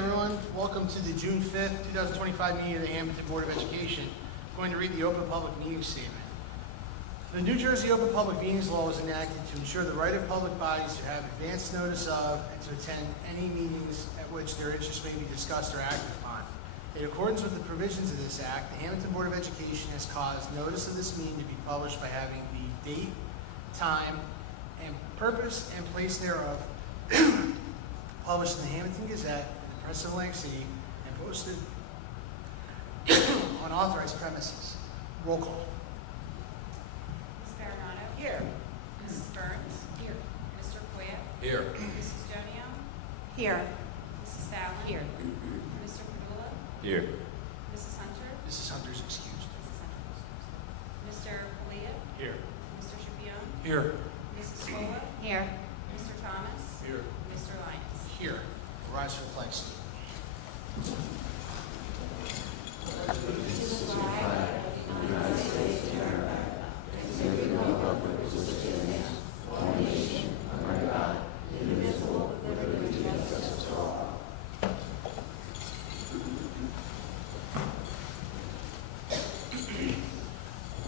everyone. Welcome to the June 5th, 2025 meeting of the Hammonton Board of Education. I'm going to read the Open Public Meetings Statement. The New Jersey Open Public Meetings Law was enacted to ensure the right of public bodies to have advance notice of and to attend any meetings at which their interests may be discussed or acted upon. In accordance with the provisions of this Act, the Hammonton Board of Education has caused notice of this meeting to be published by having the date, time, and purpose and place thereof published in the Hammonton Gazette and the Press of Atlantic City and posted on authorized premises. Roll call. Ms. Baronato? Here. Mrs. Burns? Here. Mr. Koya? Here. Mrs. Jonio? Here. Mrs. Fallon? Here. Mr. Padula? Here. Mrs. Hunter? Mrs. Hunter's excused. Mrs. Hunter? Mr. Kalia? Here. Mr. Scipione? Here. Mrs. Spola? Here. Mr. Thomas? Here. Mr. Lyons? Here. Rise for the flag salute.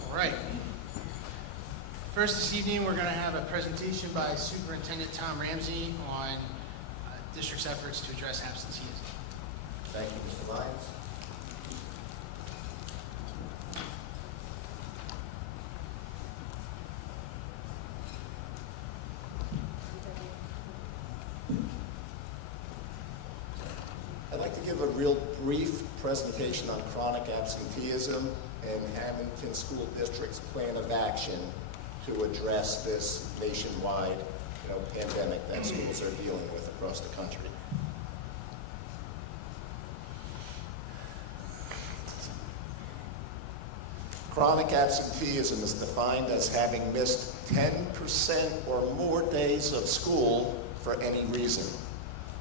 All right. First this evening, we're going to have a presentation by Superintendent Tom Ramsey on district's efforts to address absenteeism. Thank you, Mr. Lyons. I'd like to give a real brief presentation on chronic absenteeism and Hammonton School District's plan of action to address this nationwide pandemic that schools are dealing with across the country. Chronic absenteeism is defined as having missed 10% or more days of school for any reason.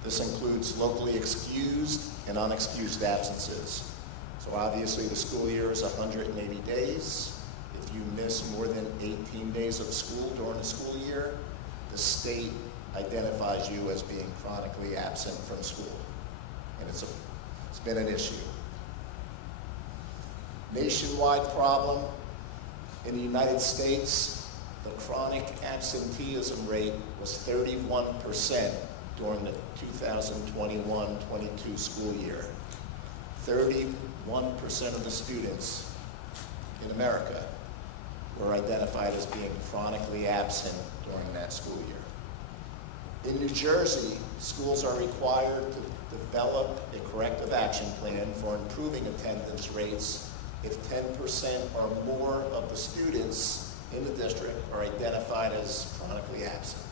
This includes locally excused and unexcused absences. So obviously the school year is 180 days. If you miss more than 18 days of school during the school year, the state identifies you as being chronically absent from school. And it's been an issue. Nationwide problem in the United States, the chronic absenteeism rate was 31% during the 2021-22 school year. 31% of the students in America were identified as being chronically absent during that school year. In New Jersey, schools are required to develop a corrective action plan for improving attendance rates if 10% or more of the students in the district are identified as chronically absent.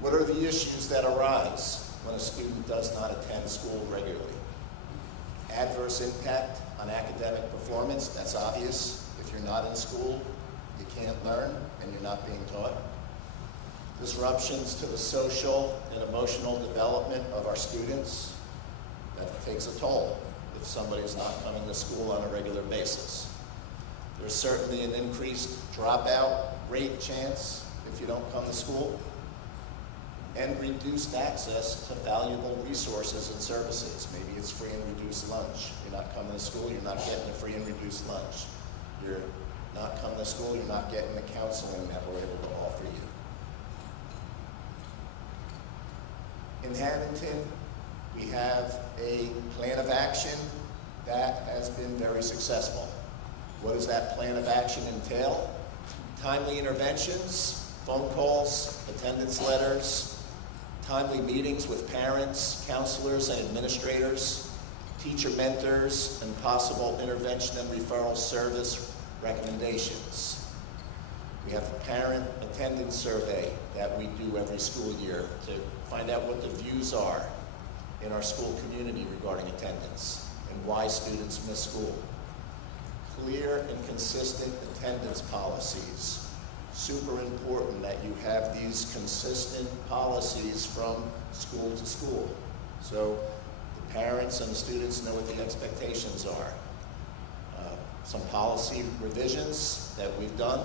What are the issues that arise when a student does not attend school regularly? Adverse impact on academic performance, that's obvious. If you're not in school, you can't learn and you're not being taught. Disruptions to the social and emotional development of our students, that takes a toll if somebody is not coming to school on a regular basis. There's certainly an increased dropout rate chance if you don't come to school, and reduced access to valuable resources and services. Maybe it's free and reduced lunch. You're not coming to school, you're not getting a free and reduced lunch. You're not coming to school, you're not getting the counseling that we're able to offer you. In Hammonton, we have a plan of action that has been very successful. What does that plan of action entail? Timely interventions, phone calls, attendance letters, timely meetings with parents, counselors, and administrators, teacher mentors, and possible intervention and referral service recommendations. We have a parent attendance survey that we do every school year to find out what the views are in our school community regarding attendance and why students miss school. Clear and consistent attendance policies. Super important that you have these consistent policies from school to school. So the parents and the students know what the expectations are. Some policy revisions that we've done,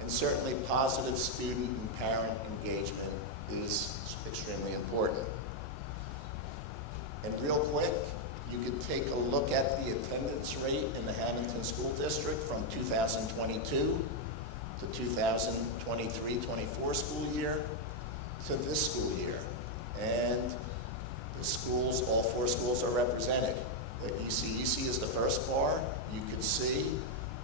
and certainly positive student and parent engagement is extremely important. And real quick, you could take a look at the attendance rate in the Hammonton School District from 2022 to 2023-24 school year to this school year. And the schools, all 4 schools are represented. The ECEC is the first bar. You can see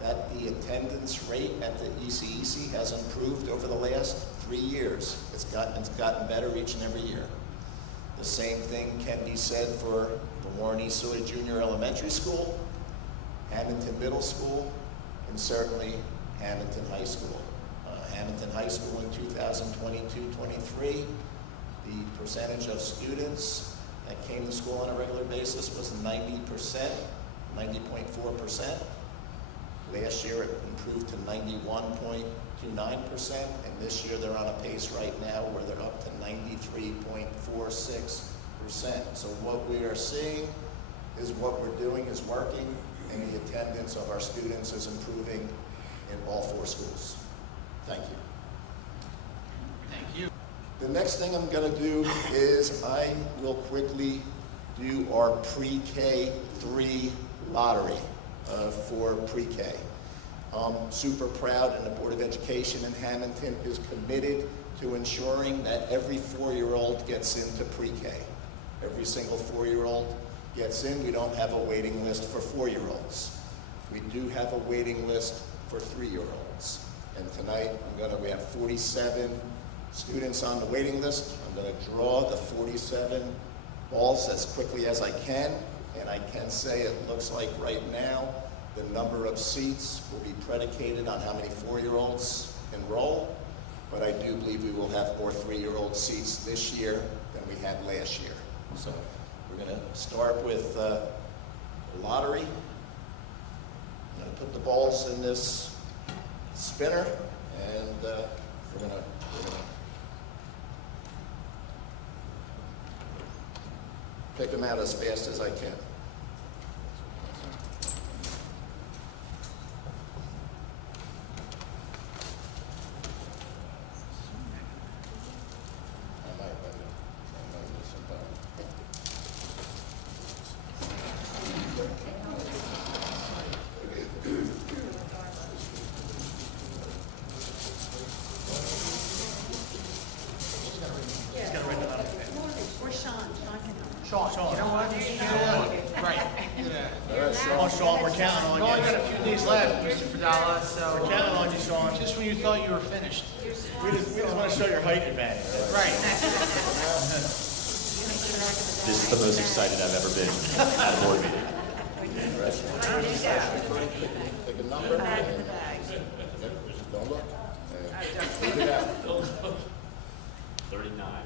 that the attendance rate at the ECEC has improved over the last 3 years. It's gotten better each and every year. The same thing can be said for the Warren East Soy Junior Elementary School, Hammonton Middle School, and certainly Hammonton High School. Hammonton High School in 2022-23, the percentage of students that came to school on a regular basis was 90%, 90.4%. Last year it improved to 91.29%, and this year they're on a pace right now where they're up to 93.46%. So what we are seeing is what we're doing is working, and the attendance of our students is improving in all 4 schools. Thank you. Thank you. The next thing I'm going to do is I will quickly do our pre-K 3 lottery for pre-K. I'm super proud, and the Board of Education in Hammonton is committed to ensuring that every 4-year-old gets into pre-K. Every single 4-year-old gets in. We don't have a waiting list for 4-year-olds. We do have a waiting list for 3-year-olds. And tonight, we have 47 students on the waiting list. I'm going to draw the 47 balls as quickly as I can. And I can say it looks like right now, the number of seats will be predicated on how many 4-year-olds enroll. But I do believe we will have more 3-year-old seats this year than we had last year. So we're going to start with the lottery. I'm going to put the balls in this spinner, and we're gonna pick them out as fast as I can. I might miss some time. Or Sean can help. Sean, you know what? Right. Sean, we're counting on We've only got a you. few days left, Mr. Fadala, We're so counting on you, Sean. just when you thought you were finished. We just want to show your height advantage. Right. This is the most excited I've ever been at a board meeting. Pick a number. And, don't look. And read it out. 39.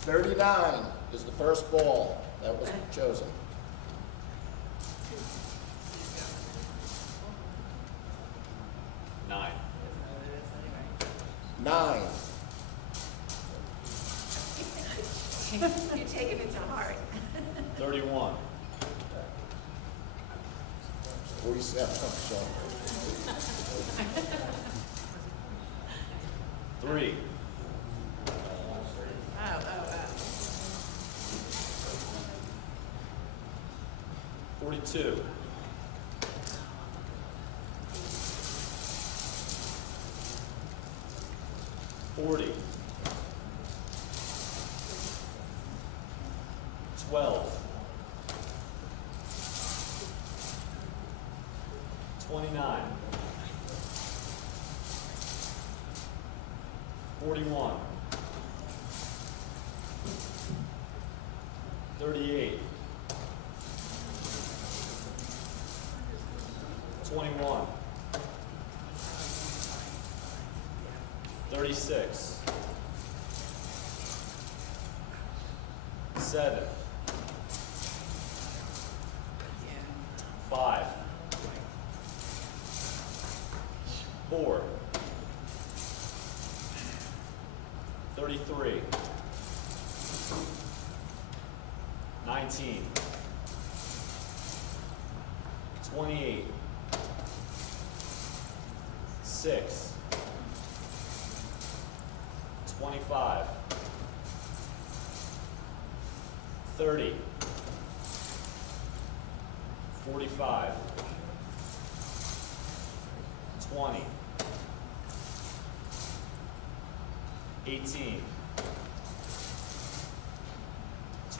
39 is the first ball that was chosen. Nine. 9. You're taking it to heart. 31. 47. Oh, Sean. 3. Oh. 42. 40. 12. 29. 41. 38. 21. 36. 7. 5. 4. 33. 19. 28. 6. 25. 30, 45, 20, 18,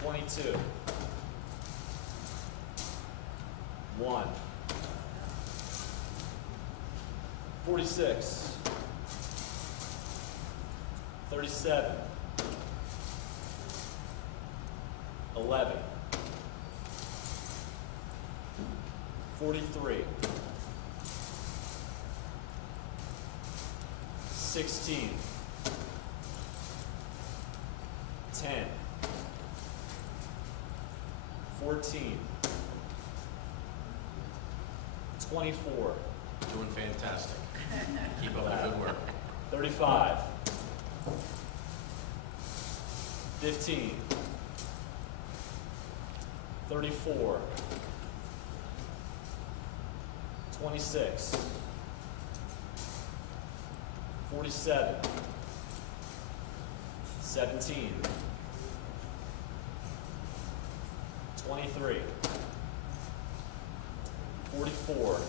22, 1, 46, 37, 11, 43, 16, 10, 14, 24, Doing fantastic. Keep up the good work. 35, 15, 34, 26, 47, 17, 23, 44,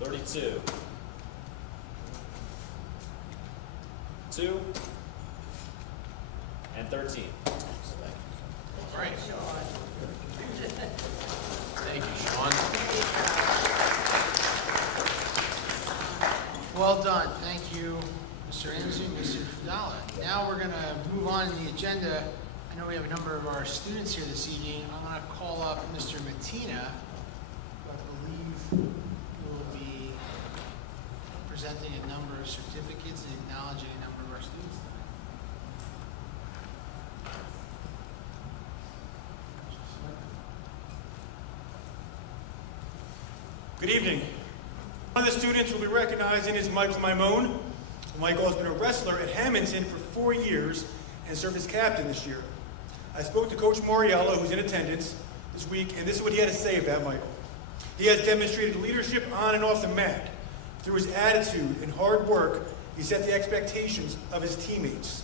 32, 2, and 13. All right. Thank you, Sean. Well done. Thank you, Mr. Enzi, Mr. Fidala. Now we're going to move on to the agenda. I know we have a number of our students here this evening. I'm going to call up Mr. Mattina, who I believe will be presenting a number of certificates and acknowledging a number of our students tonight. Good evening. One of the students we'll be recognizing is Michael Maimone. Michael has been a wrestler at Hammonton for 4 years and served as captain this year. I spoke to Coach Moriello, who's in attendance this week, and this is what he had to say about Michael. He has demonstrated leadership on and off the mat. Through his attitude and hard work, he set the expectations of his teammates.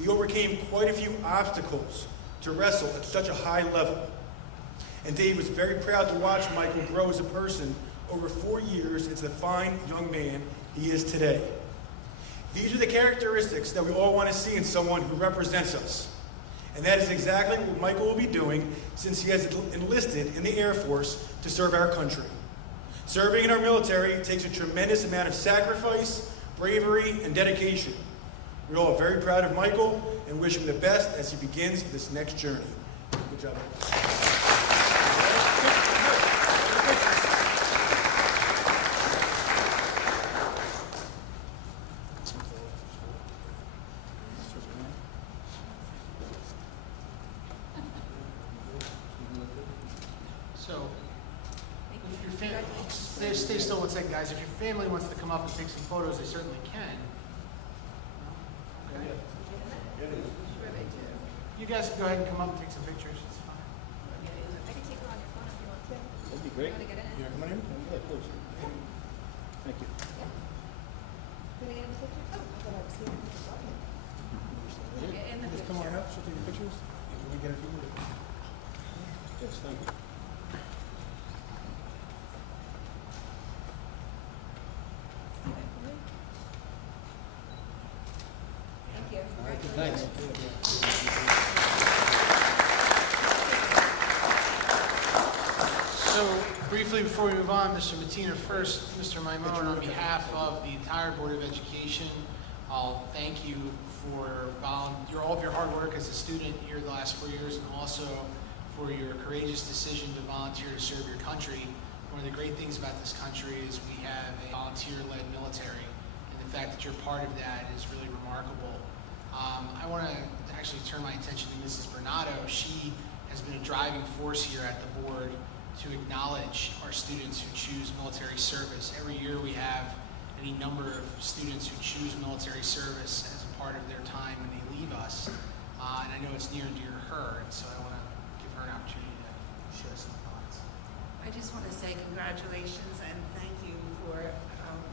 He overcame quite a few obstacles to wrestle at such a high level. And Dave was very proud to watch Michael grow as a person over 4 years into the fine young man he is today. These are the characteristics that we all want to see in someone who represents us. And that is exactly what Michael will be doing since he has enlisted in the Air Force to serve our country. Serving in our military takes a tremendous amount of sacrifice, bravery, and dedication. We're all very proud of Michael and wish him the best as he begins this next journey. Good job. So, if your family, stay still 1 second, guys. If your family wants to come up and take some photos, they certainly can. Okay. You guys can go ahead and come up and take some pictures. It's fine. I can take her on your phone if you want to. That'd be great. You want to get in it? Yeah, come on in. Yeah, please. Thank you. Can we get in the picture? Oh, I thought I'd seen it. Get in the Just come on picture. up, she'll take your pictures. Can we get a few minutes? Yes, thank you. Thank you. Thanks. So, briefly before we move on, Mr. Mattina, first, Mr. Maimone, on behalf of the entire Board of Education, I'll thank you for all of your hard work as a student here the last 4 years, and also for your courageous decision to volunteer to serve your country. One of the great things about this country is we have a volunteer-led military, and the fact that you're part of that is really remarkable. I want to actually turn my attention to Mrs. Bernardo. She has been a driving force here at the board to acknowledge our students who choose military service. Every year we have any number of students who choose military service as a part of their time when they leave us. And I know it's near and dear to her, and so I want to give her an opportunity to share some thoughts. I just want to say congratulations and thank you for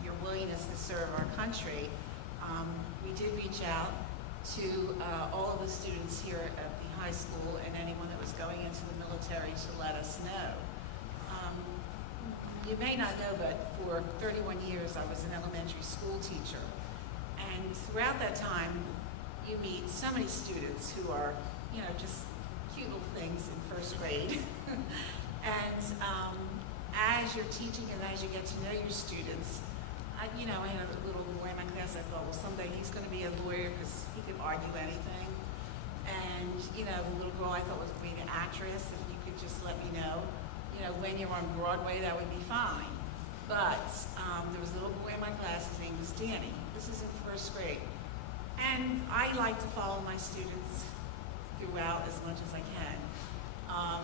your willingness to serve our country. We did reach out to all of the students here at the high school and anyone that was going into the military to let us know. You may not know, but for 31 years I was an elementary school teacher. And throughout that time, you meet so many students who are, you know, just cute little things in first grade. And as you're teaching and as you get to know your students, I had a little boy in my class. I thought, well, someday he's going to be a lawyer because he can argue anything. And, the little girl I thought was going to be an actress. If you could just let me know, when you're on Broadway, that would be fine. But there was a little boy in my class. His name was Danny. This is in first grade. And I like to follow my students throughout as much as I can. I'm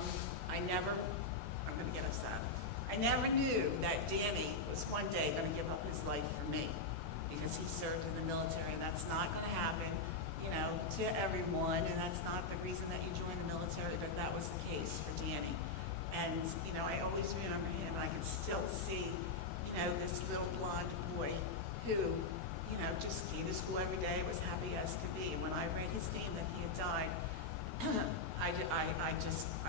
going to get upset. I never knew that Danny was one day going to give up his life for me because he served in the military. That's not going to happen, to everyone, and that's not the reason that you join the military, but that was the case for Danny. And, I always remember him, and I can still see, this little blonde boy who, just came to school every day, was happy as could be. And when I read his name that he had died, I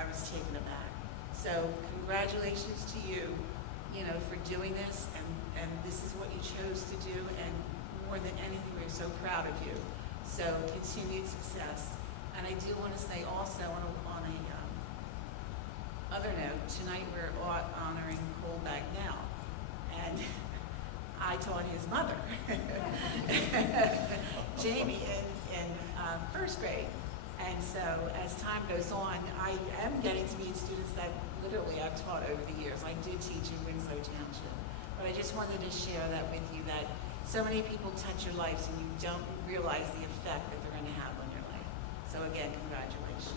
was taken aback. So congratulations to you, for doing this, and this is what you chose to do, and more than anything, we're so proud of you. So continued success. And I do want to say also on a other note, tonight we're honoring Cole Bagnell, and I taught his mother, Jamie, in first grade. And so as time goes on, I am getting to meet students that literally I've taught over the years. I did teach in Winslow Township. But I just wanted to share that with you, that so many people touch your lives and you don't realize the effect that they're going to have on your life. So again, congratulations.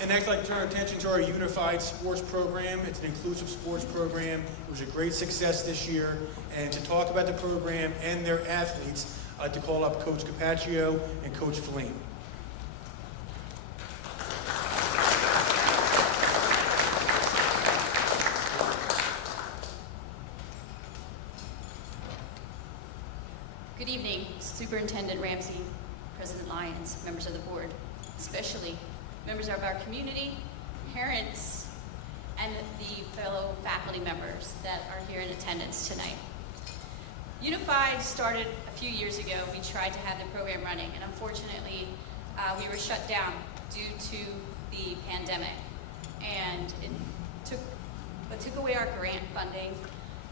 And next, I'd like to turn our attention to our unified sports program. It's an inclusive sports program. It was a great success this year. And to talk about the program and their athletes, I'd like to call up Coach Capaccio and Coach Feline. Good evening, Superintendent Ramsey, President Lyons, members of the board, especially members of our community, parents, and the fellow faculty members that are here in attendance tonight. Unified started a few years ago. We tried to have the program running, and unfortunately, we were shut down due to the pandemic. And it took away our grant funding,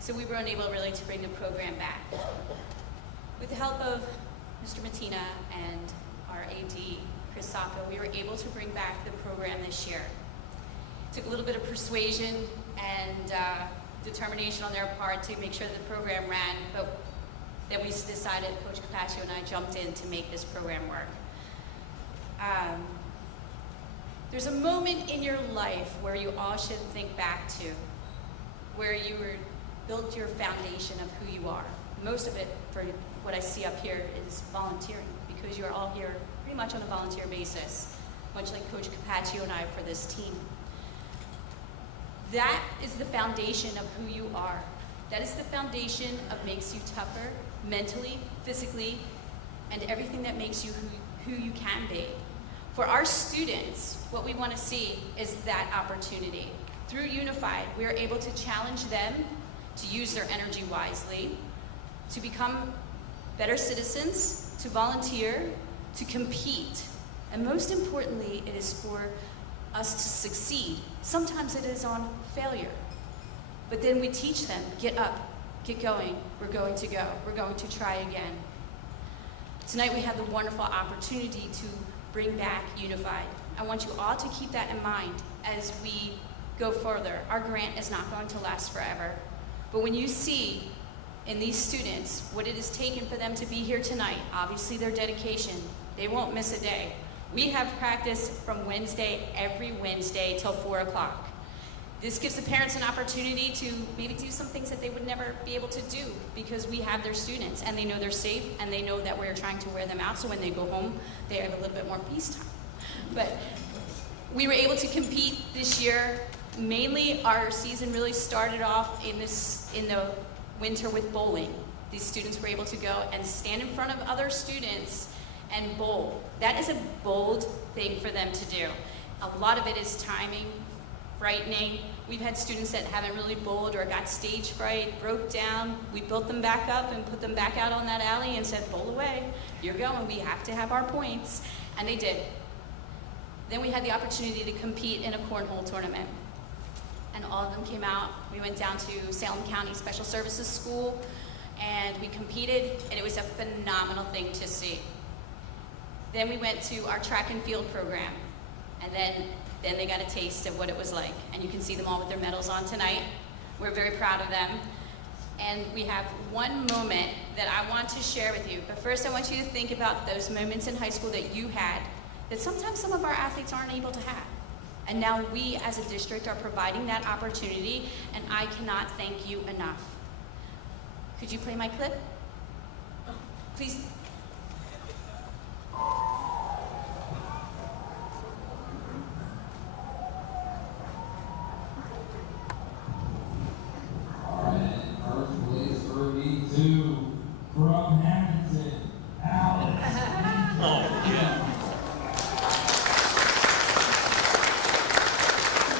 so we were unable really to bring the program back. With the help of Mr. Matina and our AD, Chris Sacco, we were able to bring back the program this year. It took a little bit of persuasion and determination on their part to make sure that the program ran, but then we decided, Coach Capaccio and I jumped in to make this program work. There's a moment in your life where you all should think back to, where you built your foundation of who you are. Most of it, for what I see up here, is volunteering, because you're all here pretty much on a volunteer basis, much like Coach Capaccio and I for this team. That is the foundation of who you are. That is the foundation of makes you tougher, mentally, physically, and everything that makes you who you can be. For our students, what we want to see is that opportunity. Through Unified, we are able to challenge them to use their energy wisely, to become better citizens, to volunteer, to compete. And most importantly, it is for us to succeed. Sometimes it is on failure. But then we teach them, get up, get going, we're going to go, we're going to try again. Tonight we have the wonderful opportunity to bring back Unified. I want you all to keep that in mind as we go further. Our grant is not going to last forever. But when you see in these students what it has taken for them to be here tonight, obviously their dedication, they won't miss a day. We have practice from every Wednesday till 4 o'clock. This gives the parents an opportunity to maybe do some things that they would never be able to do because we have their students and they know they're safe and they know that we're trying to wear them out, so when they go home, they have a little bit more peace time. But we were able to compete this year Mainly, our season really started off in the winter with bowling. These students were able to go and stand in front of other students and bowl. That is a bold thing for them to do. A lot of it is timing, frightening. We've had students that haven't really bowled or got stage fright, broke down. We built them back up and put them back out on that alley and said, bowl away, you're going, we have to have our points. And they did. Then we had the opportunity to compete in a cornhole tournament. And all of them came out. We went down to Salem County Special Services School and we competed, and it was a phenomenal thing to see. Then we went to our track and field program, and then they got a taste of what it was like. And you can see them all with their medals on tonight. We're very proud of them. And we have one moment that I want to share with you. But first I want you to think about those moments in high school that you had that sometimes some of our athletes aren't able to have. And now we as a district are providing that opportunity, and I cannot thank you enough. Could you play my clip? Please. First place for B2 from Hammonton, Alex.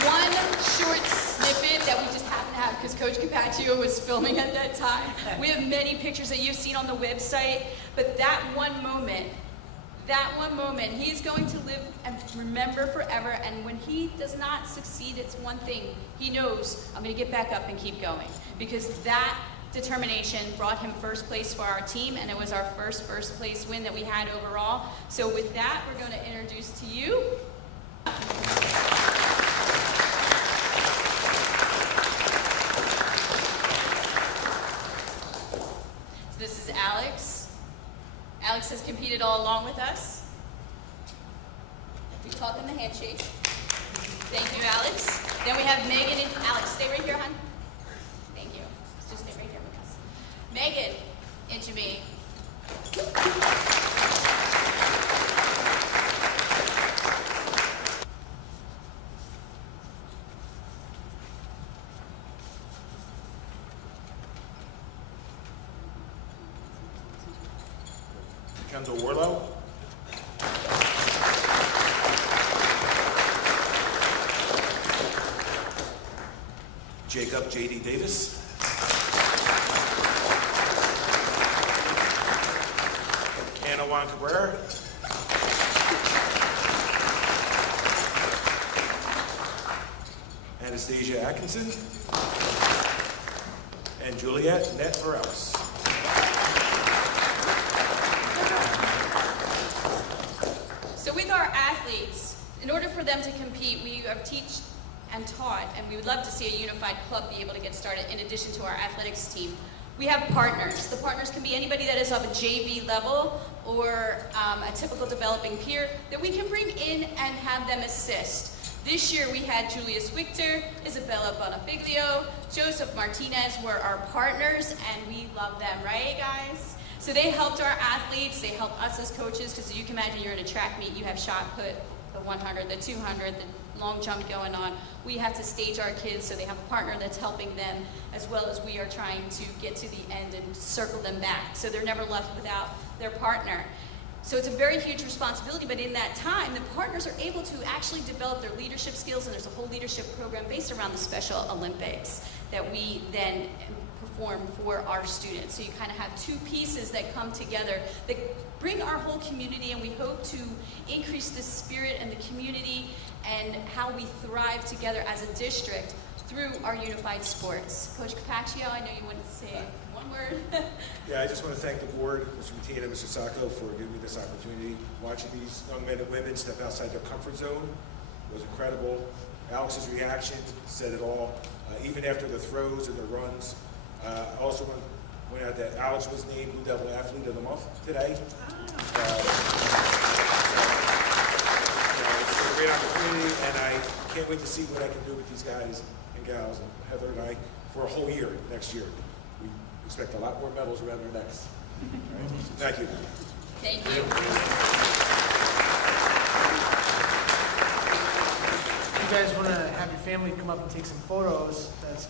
One short snippet that we just happened to have because Coach Capaccio was filming at that time. We have many pictures that you've seen on the website, but that one moment, he's going to live and remember forever. And when he does not succeed, it's one thing. He knows, I'm going to get back up and keep going. Because that determination brought him first place for our team, and it was our first place win that we had overall. So with that, we're going to introduce to you this is Alex. Alex has competed all along with us. We taught them the handshake. Thank you, Alex. Then we have Megan and Alex. Stay right here, hon. Thank you. Just stay right here with us. Megan, into me. Kendall Warlow. Jacob J.D. Davis. Anna Juan Cabrera. Anastasia Atkinson. And Juliet Net Morales. So with our athletes, in order for them to compete, we have teach and taught, and we would love to see a unified club be able to get started in addition to our athletics team. We have partners. The partners can be anybody that is of a JV level or a typical developing peer that we can bring in and have them assist. This year we had Julius Wichter, Isabella Bonafiglio, Joseph Martinez were our partners, and we love them, right guys? So they helped our athletes, they helped us as coaches, because you can imagine you're in a track meet, you have shot put, the 100, the 200, the long jump going on. We have to stage our kids so they have a partner that's helping them, as well as we are trying to get to the end and circle them back. So they're never left without their partner. So it's a very huge responsibility, but in that time, the partners are able to actually develop their leadership skills, and there's a whole leadership program based around the Special Olympics that we then perform for our students. So you kind of have two pieces that come together that bring our whole community, and we hope to increase the spirit and the community and how we thrive together as a district through our unified sports. Coach Capaccio, I know you wanted to say one word. Yeah, I just want to thank the board, Mr. Mattina, Mr. Sacco, for giving me this opportunity. Watching these young men and women step outside their comfort zone was incredible. Alex's reaction said it all. Even after the throws and the runs, I also want to point out that Alex was named Blue Devil Athlete of the Month today. It's a great opportunity, and I can't wait to see what I can do with these guys and gals, and Heather and I, for a whole year next year. We expect a lot more medals around their necks. Right? So thank you. Thank you. You guys want to have your family come up and take some photos. That's,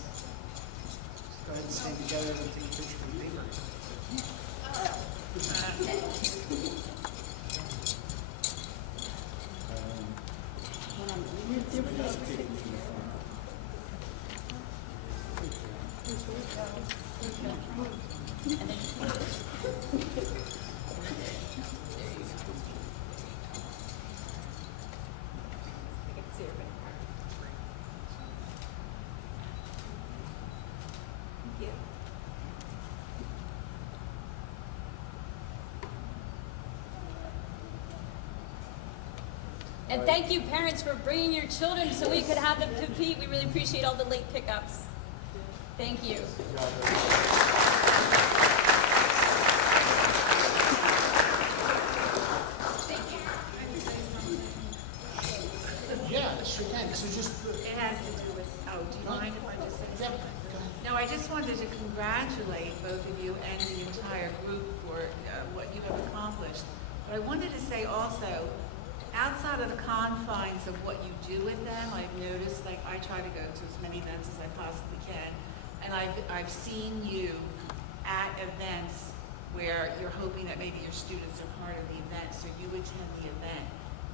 go ahead and stay together and take a picture for the paper. And thank you, parents, for bringing your children so we could have them compete. We really appreciate all the late pickups. Thank you. Yeah, sure can. So just, It has to do with, oh, do you mind if I just say something? No, I just wanted to congratulate both of you and the entire group for what you have accomplished. But I wanted to say also, outside of the confines of what you do with them, I've noticed, like, I try to go to as many events as I possibly can, and I've seen you at events where you're hoping that maybe your students are part of the event, so you attend the event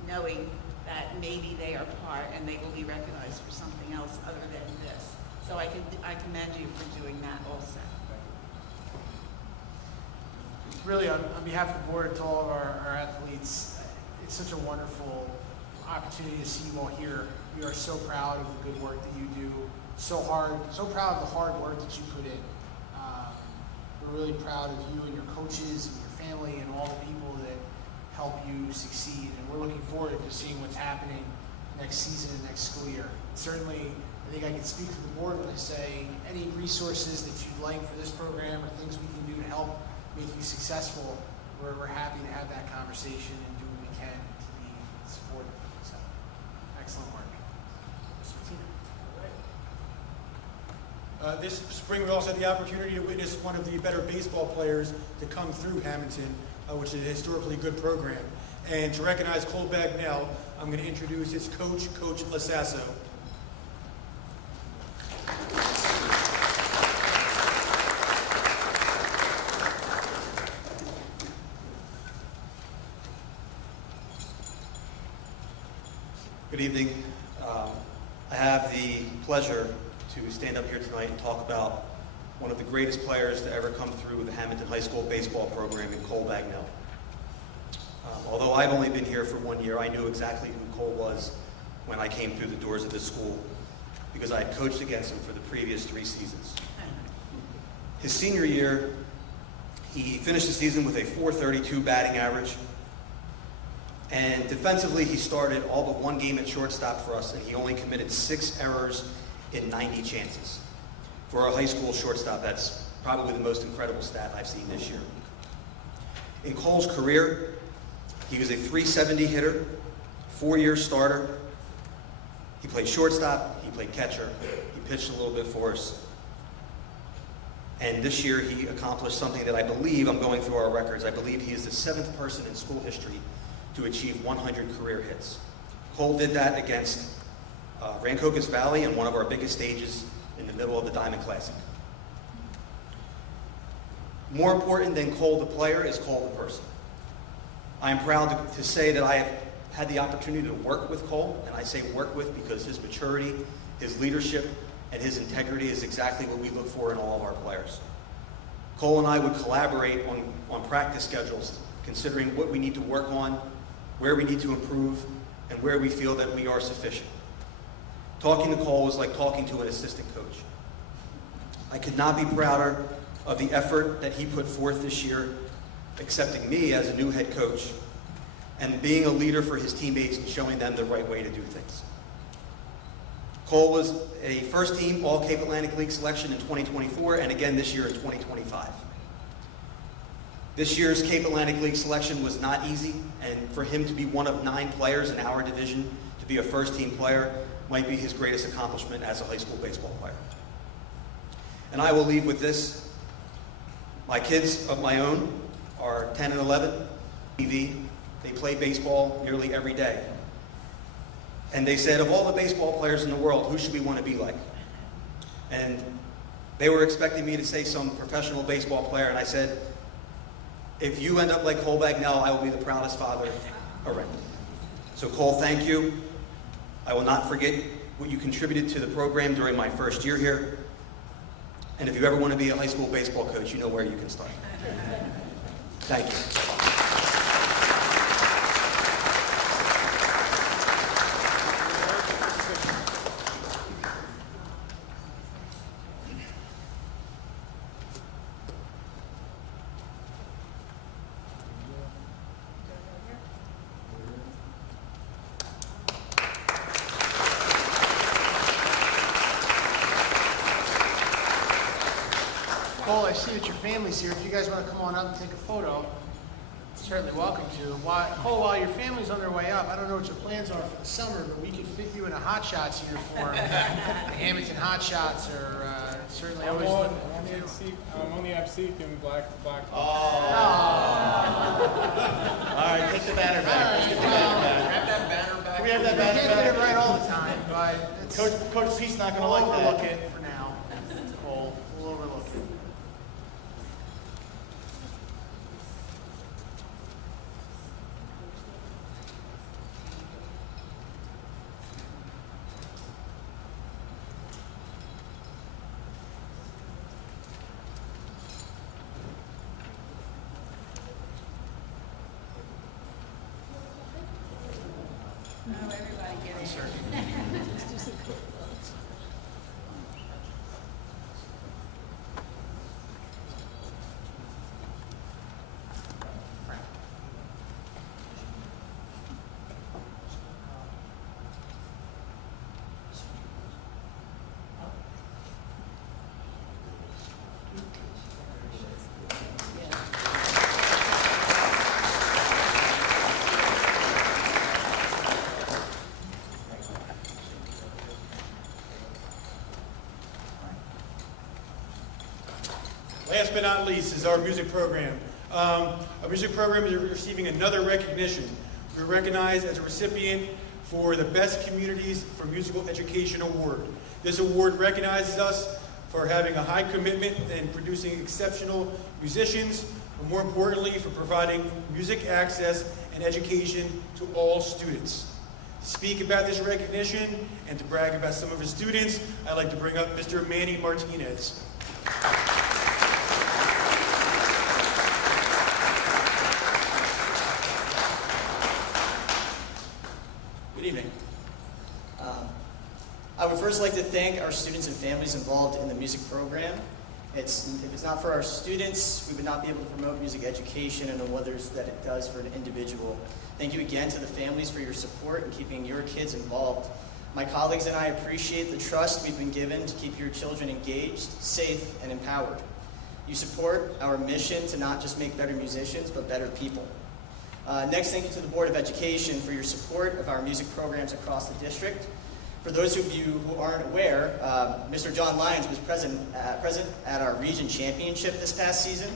knowing that maybe they are part and they will be recognized for something else other than this. So I commend you for doing that also. really, on behalf of the board, to all of our athletes, it's such a wonderful opportunity to see you all here. We are so proud of the good work that you do, so proud of the hard work that you put in. We're really proud of you and your coaches and your family and all the people that help you succeed. And we're looking forward to seeing what's happening next season and next school year. Certainly, I think I can speak for the board when I say any resources that you'd like for this program or things we can do to help make you successful, we're happy to have that conversation and do what we can to be supportive. So, excellent work. Mr. Martino. This spring, we also had the opportunity to witness one of the better baseball players to come through Hammonton, which is a historically good program. And to recognize Cole Bagnell, I'm going to introduce his coach, Coach Lasasso. Good evening. I have the pleasure to stand up here tonight and talk about one of the greatest players to ever come through the Hammonton High School baseball program in Cole Bagnell. Although I've only been here for 1 year, I knew exactly who Cole was when I came through the doors of this school because I had coached against him for the previous 3 seasons. His senior year, he finished the season with a .432 batting average. And defensively, he started all but 1 game at shortstop for us, and he only committed 6 errors in 90 chances. For a high school shortstop, that's probably the most incredible stat I've seen this year. In Cole's career, he was a .370 hitter, 4-year starter. He played shortstop, he played catcher, he pitched a little bit for us. And this year, he accomplished something that I believe, I'm going through our records, I believe he is the 7th person in school history to achieve 100 career hits. Cole did that against Rancocas Valley in one of our biggest stages in the middle of the Diamond Classic. More important than Cole the player is Cole the person. I am proud to say that I have had the opportunity to work with Cole, and I say work with because his maturity, his leadership, and his integrity is exactly what we look for in all of our players. Cole and I would collaborate on practice schedules, considering what we need to work on, where we need to improve, and where we feel that we are sufficient. Talking to Cole is like talking to an assistant coach. I could not be prouder of the effort that he put forth this year, accepting me as a new head coach, and being a leader for his teammates and showing them the right way to do things. Cole was a first-team All-Cape Atlantic League selection in 2024, and again this year in 2025. This year's Cape Atlantic League selection was not easy, and for him to be one of 9 players in our division, to be a first-team player, might be his greatest accomplishment as a high school baseball player. And I will leave with this. My kids of my own are 10 and 11, TV. They play baseball nearly every day. And they said, of all the baseball players in the world, who should we want to be like? And they were expecting me to say some professional baseball player, and I said, if you end up like Cole Bagnell, I will be the proudest father around. So Cole, thank you. I will not forget what you contributed to the program during my first year here. And if you ever want to be a high school baseball coach, you know where you can start. Thank you. Cole, I see that your family's here. If you guys want to come on up and take a photo, certainly welcome to. Cole, while your family's on their way up, I don't know what your plans are for the summer, but we could fit you in a Hot Shots uniform. The Hammonton Hot Shots are certainly always looking for you. I'm only Absik and black. All right, take the banner back. Let's get the banner back. Have that banner back. Can we have that We banner can't get it back? right all the time, but it's, Coach Pete's not going to we'll like overlook that. it for now. Cole, we'll overlook it. Oh, everybody get it. Last but not least is our music program. Our music program is receiving another recognition. We're recognized as a recipient for the Best Communities for Musical Education Award. This award recognizes us for having a high commitment and producing exceptional musicians, but more importantly, for providing music access and education to all students. To speak about this recognition and to brag about some of his students, I'd like to bring up Mr. Manny Martinez. Good evening. I would first like to thank our students and families involved in the music program. If it's not for our students, we would not be able to promote music education in the ways that it does for an individual. Thank you again to the families for your support in keeping your kids involved. My colleagues and I appreciate the trust we've been given to keep your children engaged, safe, and empowered. You support our mission to not just make better musicians, but better people. Next, thank you to the Board of Education for your support of our music programs across the district. For those of you who aren't aware, Mr. John Lyons was present at our region championship this past season.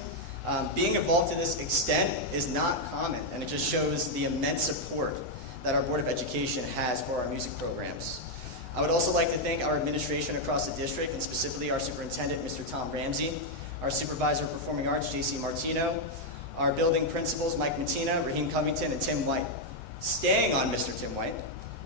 Being involved to this extent is not common, and it just shows the immense support that our Board of Education has for our music programs. I would also like to thank our administration across the district, and specifically our superintendent, Mr. Tom Ramsey, our supervisor of performing arts, J.C. Martino, our building principals, Mike Mattina, Raheem Covington, and Tim White. Staying on Mr. Tim White,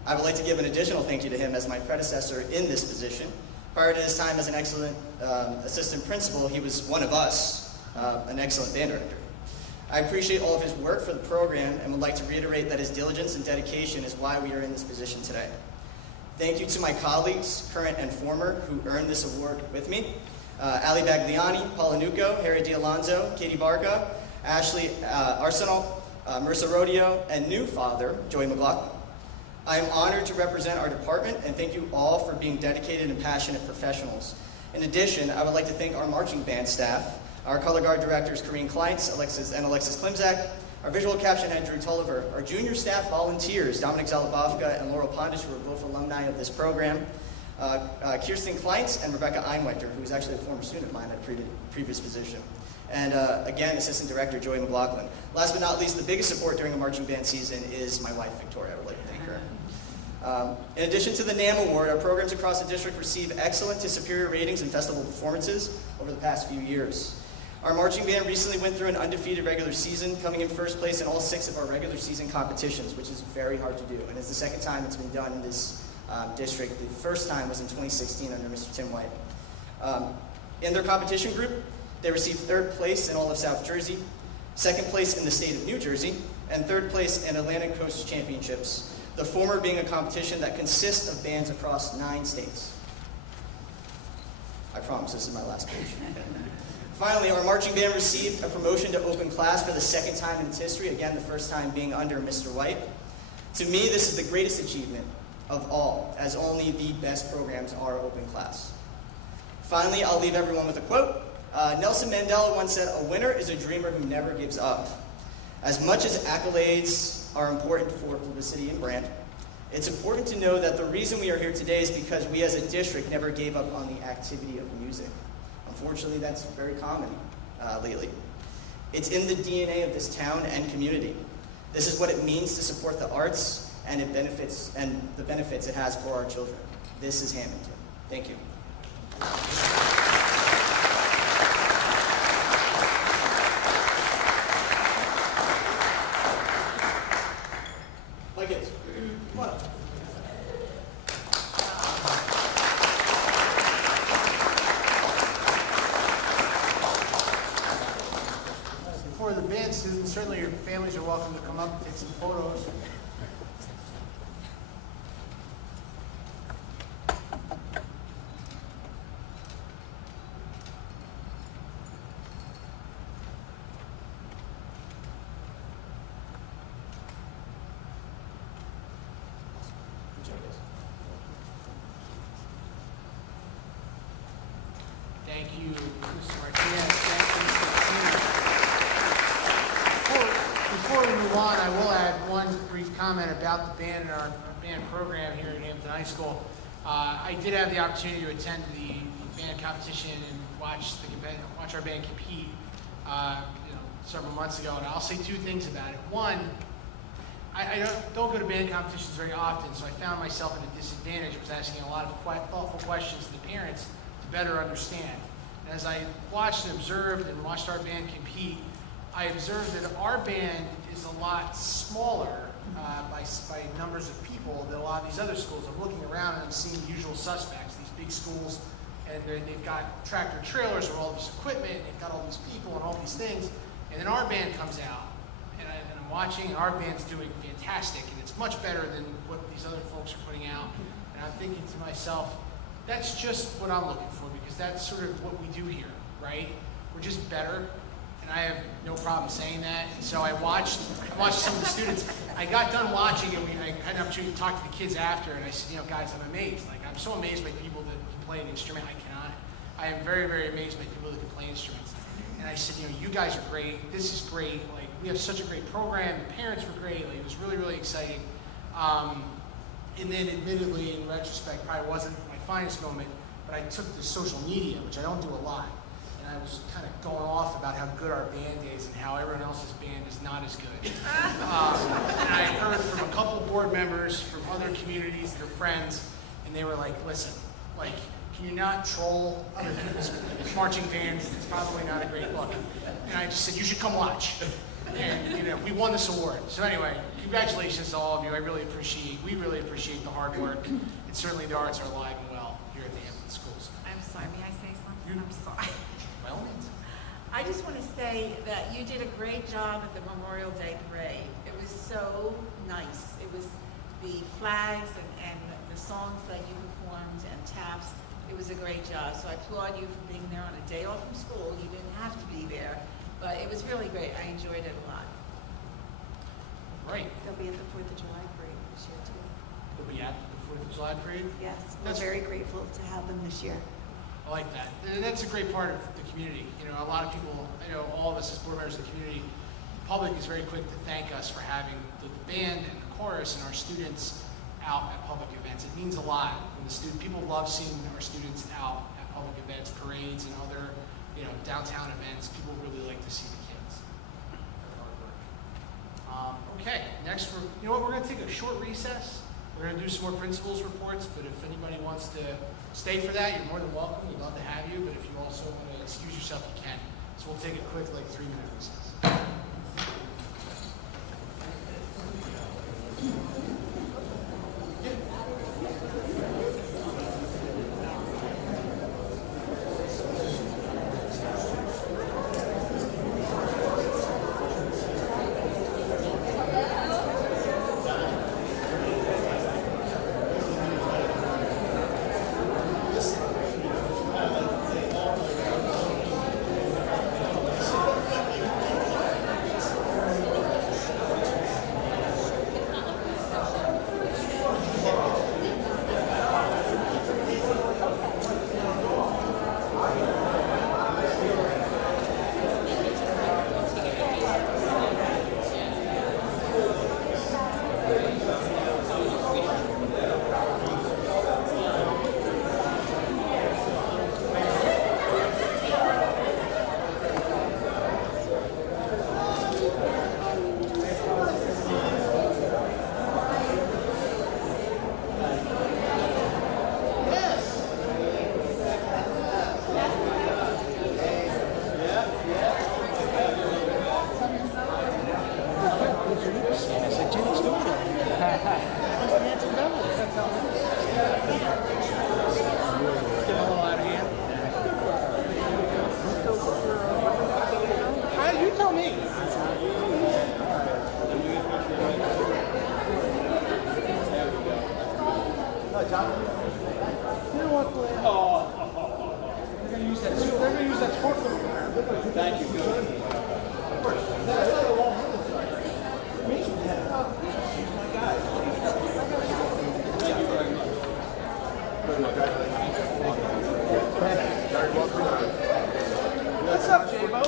I would like to give an additional thank you to him as my predecessor in this position. Prior to his time as an excellent assistant principal, he was one of us, an excellent band director. I appreciate all of his work for the program and would like to reiterate that his diligence and dedication is why we are in this position today. Thank you to my colleagues, current and former, who earned this award with me. Ali Bagliani, Paula Nucco, Harry D'Alonzo, Katie Barca, Ashley Arsenal, Marissa Rodeo, and new father, Joey McLaughlin. I am honored to represent our department and thank you all for being dedicated and passionate professionals. In addition, I would like to thank our marching band staff, our color guard directors, Corrine Kleintz, Alexis Klimzak, our visual caption head, Drew Tulliver, our junior staff volunteers, Dominic Zalabavka and Laurel Pondish, who are both alumni of this program, Kirsten Kleintz and Rebecca Einwechter, who was actually a former student of mine at a previous position. And again, Assistant Director Joey McLaughlin. Last but not least, the biggest support during a marching band season is my wife, Victoria. I would like to thank her. In addition to the NAM Award, our programs across the district receive excellent to superior ratings in festival performances over the past few years. Our marching band recently went through an undefeated regular season, coming in first place in all 6 of our regular season competitions, which is very hard to do. And it's the second time it's been done in this district. The first time was in 2016 under Mr. Tim White. In their competition group, they received 3rd place in all of South Jersey, 2nd place in the state of New Jersey, and 3rd place in Atlantic Coast Championships, the former being a competition that consists of bands across 9 states. I promise this is my last page. Finally, our marching band received a promotion to open class for the 2nd time in its history, again, the first time being under Mr. White. To me, this is the greatest achievement of all, as only the best programs are open class. Finally, I'll leave everyone with a quote. Nelson Mandela once said, "A winner is a dreamer who never gives up." As much as accolades are important for publicity and brand, it's important to know that the reason we are here today is because we as a district never gave up on the activity of music. Unfortunately, that's very common lately. It's in the DNA of this town and community. This is what it means to support the arts and the benefits it has for our children. This is Hammonton. Thank you. My kids, come on up. For the band students, certainly your families are welcome to come up and take some photos. Thank you, Mr. Martinez. Thank you, Mr. Martinez. Before we move on, I will add one brief comment about the band and our band program here at Hammonton High School. I did have the opportunity to attend the band competition and watch our band compete several months ago, and I'll say 2 things about it. One, I don't go to band competitions very often, so I found myself at a disadvantage. I was asking a lot of thoughtful questions to the parents to better understand. And as I watched and observed and watched our band compete, I observed that our band is a lot smaller by numbers of people than a lot of these other schools. I'm looking around and I'm seeing the usual suspects, these big schools, and they've got tractor trailers with all this equipment, and they've got all these people and all these things, and then our band comes out, and I'm watching, and our band's doing fantastic, and it's much better than what these other folks are putting out, and I'm thinking to myself, that's just what I'm looking for, because that's sort of what we do here, right? We're just better, and I have no problem saying that. And so I watched some of the students. I got done watching, and I had an opportunity to talk to the kids after, and I said, guys, I'm amazed. Like, I'm so amazed by people that can play an instrument. I cannot. I am very, very amazed by people that can play instruments. And I said, you guys are great. This is great. Like, we have such a great program. The parents were great. Like, it was really, really exciting. And then, admittedly, in retrospect, probably wasn't my finest moment, but I took to social media, which I don't do a lot. And I was kind of going off about how good our band is and how everyone else's band is not as good. And I heard from a couple board members from other communities that are friends, and they were like, listen, like, can you not troll other people's marching bands? It's probably not a great look. And I just said, you should come watch. And, we won this award. So anyway, congratulations to all of you. We really appreciate the hard work. And certainly the arts are alive and well here at the Hammonton Schools. I'm sorry, may I say something? I'm sorry. By all means. I just want to say that you did a great job at the Memorial Day Parade. It was so nice. It was the flags and the songs that you performed and taps. It was a great job. So I applaud you for being there on a day off from school. You didn't have to be there, but it was really great. I enjoyed it a lot. Right. They'll be at the 4th of July parade this year too. They'll be at the 4th of July parade? Yes, we're very grateful to have them this year. I like that. And that's a great part of the community. A lot of people, all of us as board members of the community, the public is very quick to thank us for having the band and the chorus and our students out at public events. It means a lot when people love seeing our students out at public events, parades, and other, downtown events. People really like to see the kids. Their hard work. Okay, next we're going to take a short recess. We're going to do some more principals reports, but if anybody wants to stay for that, you're more than welcome. We'd love to have you, but if you also want to excuse yourself, you can. So we'll take a quick, 3-minute recess. What's up, J-Bo?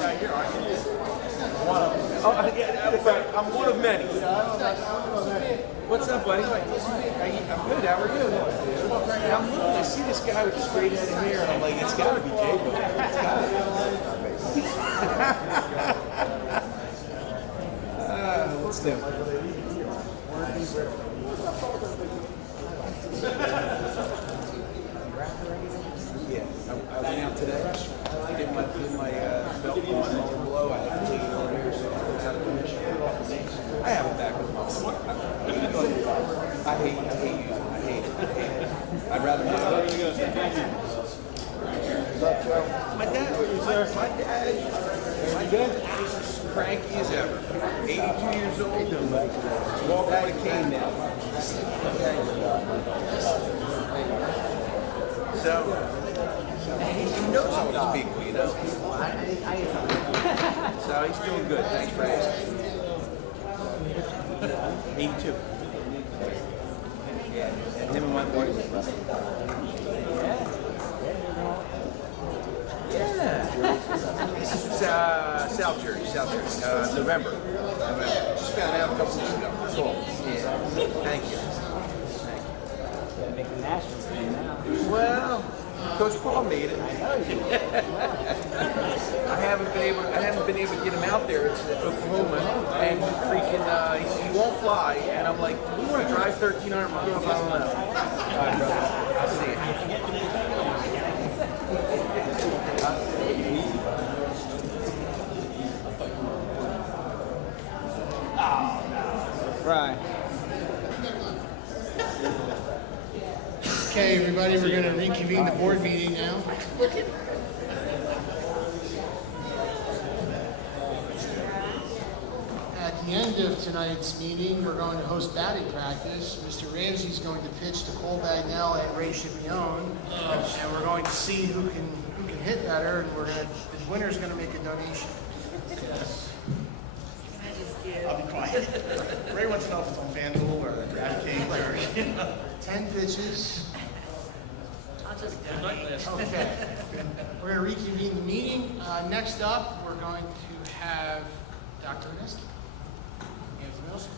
I'm one of many. What's up, buddy? I'm good. How are you? I'm looking. I see this guy with the straight head of hair, and I'm like, it's got to be J-Bo. It's got to be. Let's do it. Yeah, I went out today. I did my belt on below. I had to take it over here, so I was out of commission. I have it back with myself. I hate using it. I hate it. I'd rather not. My dad. He's as cranky as ever. 82 years old. Walking with a cane now. So, he knows all these people, you know. So he's doing good. Thanks for asking. 82. Yeah, and him and my boys. Yeah. This is South Jersey. November. Just found out a couple weeks ago. Cool. Yeah. Thank you. Make the national team now. Well, Coach Paul made it. I haven't been able to get him out there. It's Oklahoma, and freaking he won't fly. And I'm like, do we want to drive 1,300 miles? I don't know. All right, brother. I'll see you. Right. Okay, everybody, we're going to reconvene the board meeting now. At the end of tonight's meeting, we're going to host batting practice. Mr. Ramsey's going to pitch to Cole Bagnell and Ray Chipione, and we're going to see who can hit better, and the winner's going to make a donation. I'll be quiet. Ray wants to know if it's on FanDuel or DraftKings or 10 pitches. I'll just Okay. We're going to reconvene the meeting. Next up, we're going to have Dr. Mineski. Anthony Wilson.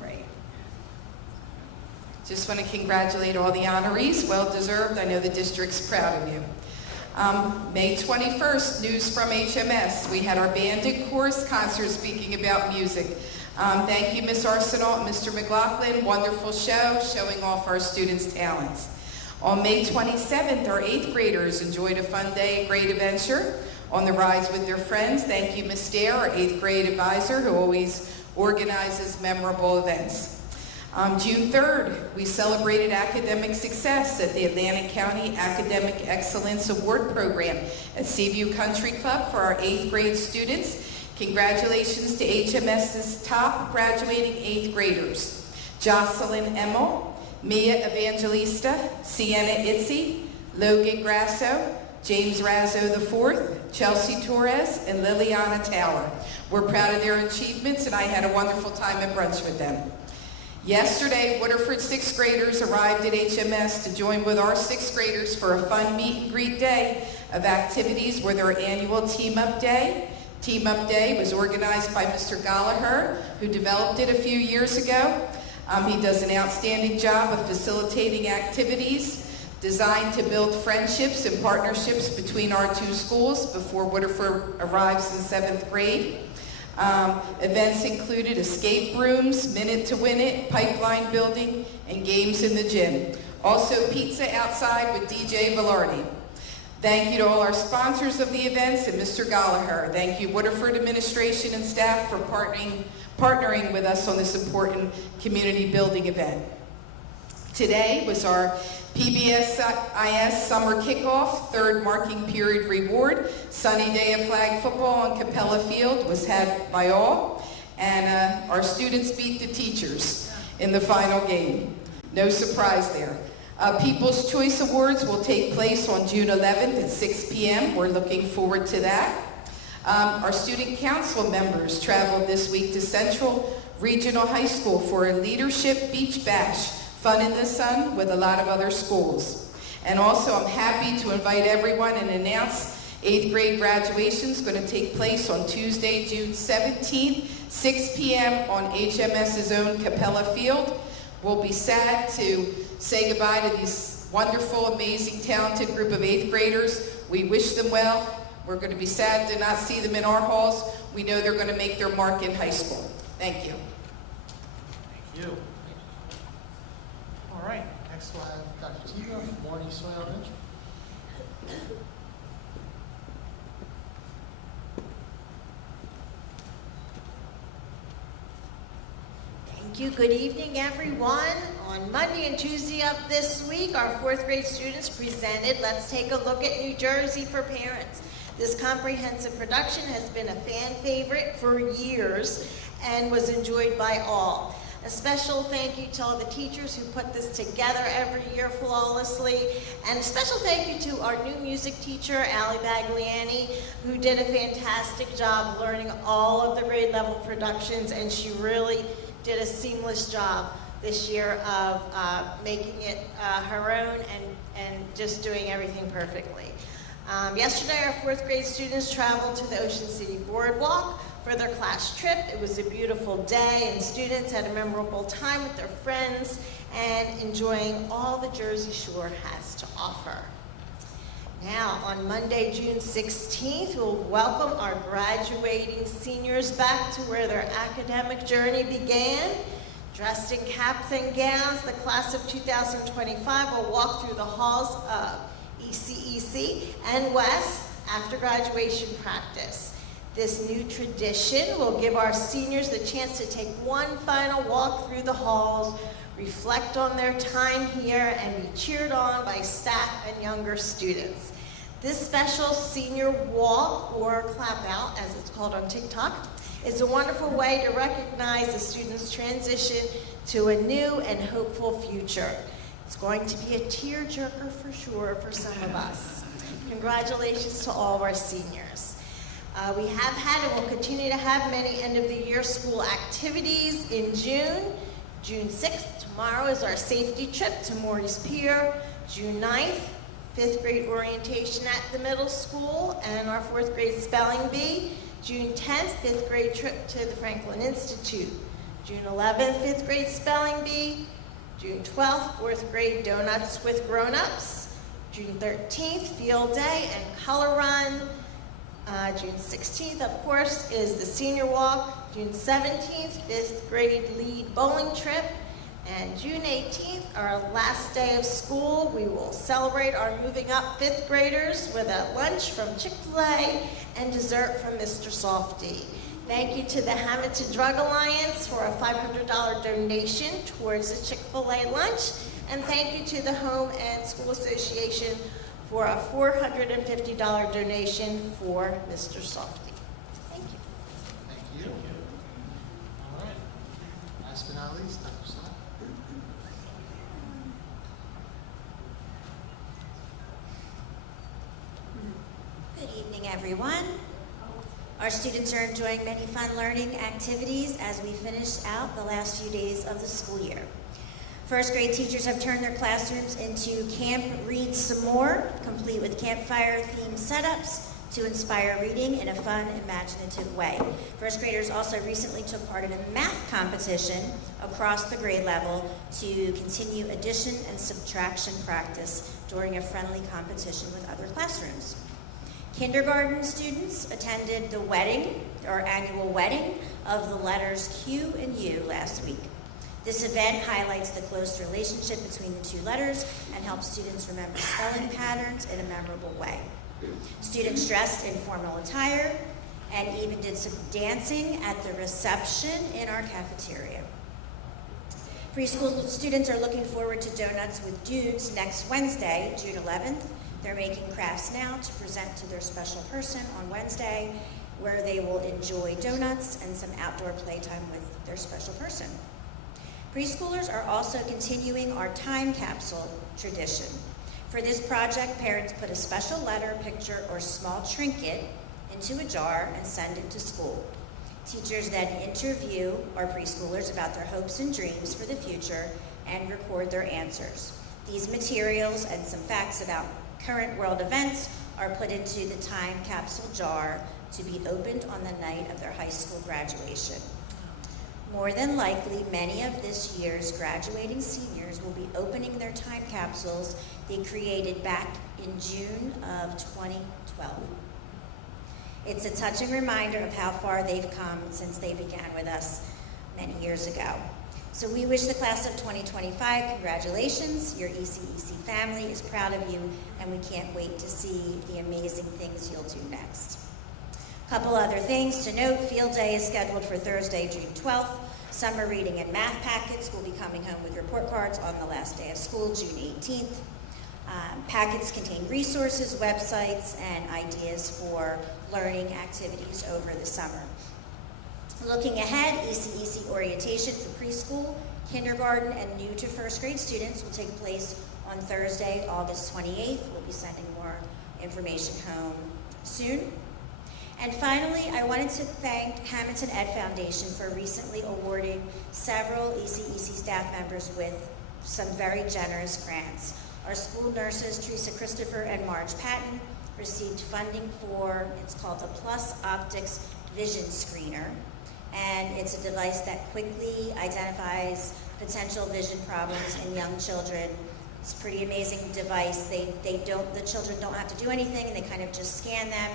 Right. Just want to congratulate all the honorees. Well deserved. I know the district's proud of you. May 21st, news from HMS. We had our band and chorus concert speaking about music. Thank you, Ms. Arsenault and Mr. McLaughlin. Wonderful show, showing off our students' talents. On May 27th, our 8th graders enjoyed a fun day at Great Adventure on the rides with their friends. Thank you, Ms. Dare, our 8th grade advisor, who always organizes memorable events. June 3rd, we celebrated academic success at the Atlantic County Academic Excellence Award Program at Seaview Country Club for our 8th grade students. Congratulations to HMS's top graduating 8th graders: Jocelyn Emmel, Mia Evangelista, Sienna Itzy, Logan Grasso, James Razzo IV, Chelsea Torres, and Liliana Taylor. We're proud of their achievements, and I had a wonderful time at brunch with them. Yesterday, Waterford 6th graders arrived at HMS to join with our 6th graders for a fun meet and greet day of activities with our annual Team Up Day. Team Up Day was organized by Mr. Gallagher, who developed it a few years ago. He does an outstanding job of facilitating activities designed to build friendships and partnerships between our two schools before Waterford arrives in 7th grade. Events included escape rooms, Minute to Win It, pipeline building, and games in the gym. Also pizza outside with DJ Velarde. Thank you to all our sponsors of the events and Mr. Gallagher. Thank you, Waterford administration and staff, for partnering with us on this important community building event. Today was our PBSIS summer kickoff, 3rd marking period reward. Sunny day of flag football on Capella Field was had by all, and our students beat the teachers in the final game. No surprise there. People's Choice Awards will take place on June 11th at 6 p.m. We're looking forward to that. Our student council members traveled this week to Central Regional High School for a Leadership Beach Bash, fun in the sun with a lot of other schools. And also, I'm happy to invite everyone and announce 8th grade graduation is going to take place on Tuesday, June 17th, 6 p.m. on HMS's own Capella Field. We'll be sad to say goodbye to these wonderful, amazing, talented group of 8th graders. We wish them well. We're going to be sad to not see them in our halls. We know they're going to make their mark in high school. Thank you. Thank you. All right, next we'll have Dr. Tebow from Morning Soil Elementary. Thank you. Good evening, everyone. On Monday and Tuesday of this week, our 4th grade students presented Let's Take a Look at New Jersey for Parents. This comprehensive production has been a fan favorite for years and was enjoyed by all. A special thank you to all the teachers who put this together every year flawlessly. And a special thank you to our new music teacher, Allie Bagliani, who did a fantastic job learning all of the grade level productions, and she really did a seamless job this year of making it her own and just doing everything perfectly. Yesterday, our 4th grade students traveled to the Ocean City Boardwalk for their class trip. It was a beautiful day, and students had a memorable time with their friends and enjoying all the Jersey Shore has to offer. Now, on Monday, June 16th, we'll welcome our graduating seniors back to where their academic journey began. Dressed in caps and gowns, the class of 2025 will walk through the halls of ECEC and West after graduation practice. This new tradition will give our seniors the chance to take one final walk through the halls, reflect on their time here, and be cheered on by staff and younger students. This special senior walk, or clap out as it's called on TikTok, is a wonderful way to recognize the students' transition to a new and hopeful future. It's going to be a tearjerker for sure for some of us. Congratulations to all of our seniors. We have had and will continue to have many end-of-the-year school activities in June. June 6th, tomorrow, is our safety trip to Morey's Pier. June 9th, 5th grade orientation at the middle school and our 4th grade spelling bee. June 10th, 5th grade trip to the Franklin Institute. June 11th, 5th grade spelling bee. June 12th, 4th grade donuts with grown-ups. June 13th, Field Day and Color Run. June 16th, of course, is the Senior Walk. June 17th, 5th grade lead bowling trip. And June 18th, our last day of school, we will celebrate our moving up 5th graders with a lunch from Chick-fil-A and dessert from Mr. Softy. Thank you to the Hammonton Drug Alliance for a $500 donation towards the Chick-fil-A lunch. And thank you to the Home and School Association for a $450 donation for Mr. Softy. Thank you. Thank you. All right. Last but not least, Dr. Slott. Good evening, everyone. Our students are enjoying many fun learning activities as we finish out the last few days of the school year. First grade teachers have turned their classrooms into Camp Read Some More, complete with campfire-themed setups to inspire reading in a fun, imaginative way. First graders also recently took part in a math competition across the grade level to continue addition and subtraction practice during a friendly competition with other classrooms. Kindergarten students attended the wedding, or annual wedding, of the letters Q and U last week. This event highlights the close relationship between the two letters and helps students remember spelling patterns in a memorable way. Students dressed in formal attire and even did some dancing at the reception in our cafeteria. Preschool students are looking forward to Donuts with Dudes next Wednesday, June 11th. They're making crafts now to present to their special person on Wednesday, where they will enjoy donuts and some outdoor playtime with their special person. Preschoolers are also continuing our time capsule tradition. For this project, parents put a special letter, picture, or small trinket into a jar and send it to school. Teachers then interview our preschoolers about their hopes and dreams for the future and record their answers. These materials and some facts about current world events are put into the time capsule jar to be opened on the night of their high school graduation. More than likely, many of this year's graduating seniors will be opening their time capsules they created back in June of 2012. It's a touching reminder of how far they've come since they began with us many years ago. So we wish the class of 2025 congratulations. Your ECEC family is proud of you, and we can't wait to see the amazing things you'll do next. Couple other things to note: Field Day is scheduled for Thursday, June 12th. Summer reading and math packets will be coming home with report cards on the last day of school, June 18th. Packets contain resources, websites, and ideas for learning activities over the summer. Looking ahead, ECEC orientation for preschool, kindergarten, and new to first grade students will take place on Thursday, August 28th. We'll be sending more information home soon. And finally, I wanted to thank Hammonton Ed Foundation for recently awarding several ECEC staff members with some very generous grants. Our school nurses, Teresa Christopher and Marge Patton, received funding for, it's called the Plus Optics Vision Screener. And it's a device that quickly identifies potential vision problems in young children. It's a pretty amazing device. The children don't have to do anything, and they kind of just scan them.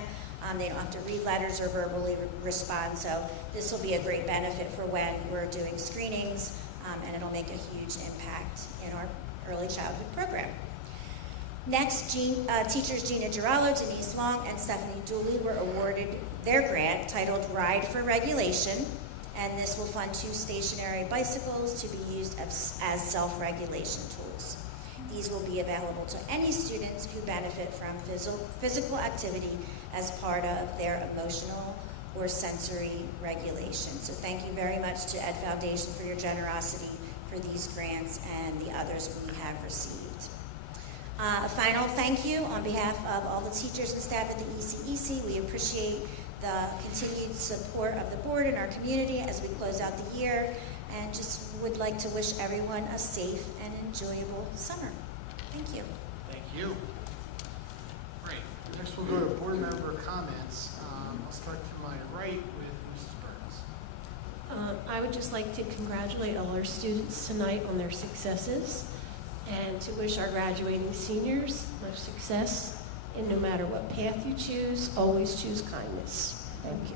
They don't have to read letters or verbally respond, so this will be a great benefit for when we're doing screenings, and it'll make a huge impact in our early childhood program. Next, teachers Gina Giraldo, Denise Long, and Stephanie Dooley were awarded their grant titled Ride for Regulation, and this will fund 2 stationary bicycles to be used as self-regulation tools. These will be available to any students who benefit from physical activity as part of their emotional or sensory regulation. So thank you very much to Ed Foundation for your generosity for these grants and the others we have received. A final thank you on behalf of all the teachers and staff at the ECEC. We appreciate the continued support of the board and our community as we close out the year, and just would like to wish everyone a safe and enjoyable summer. Thank you. Thank you. Great. Next we'll go to board member comments. I'll start to my right with Mrs. Burns. I would just like to congratulate all our students tonight on their successes and to wish our graduating seniors much success. And no matter what path you choose, always choose kindness. Thank you.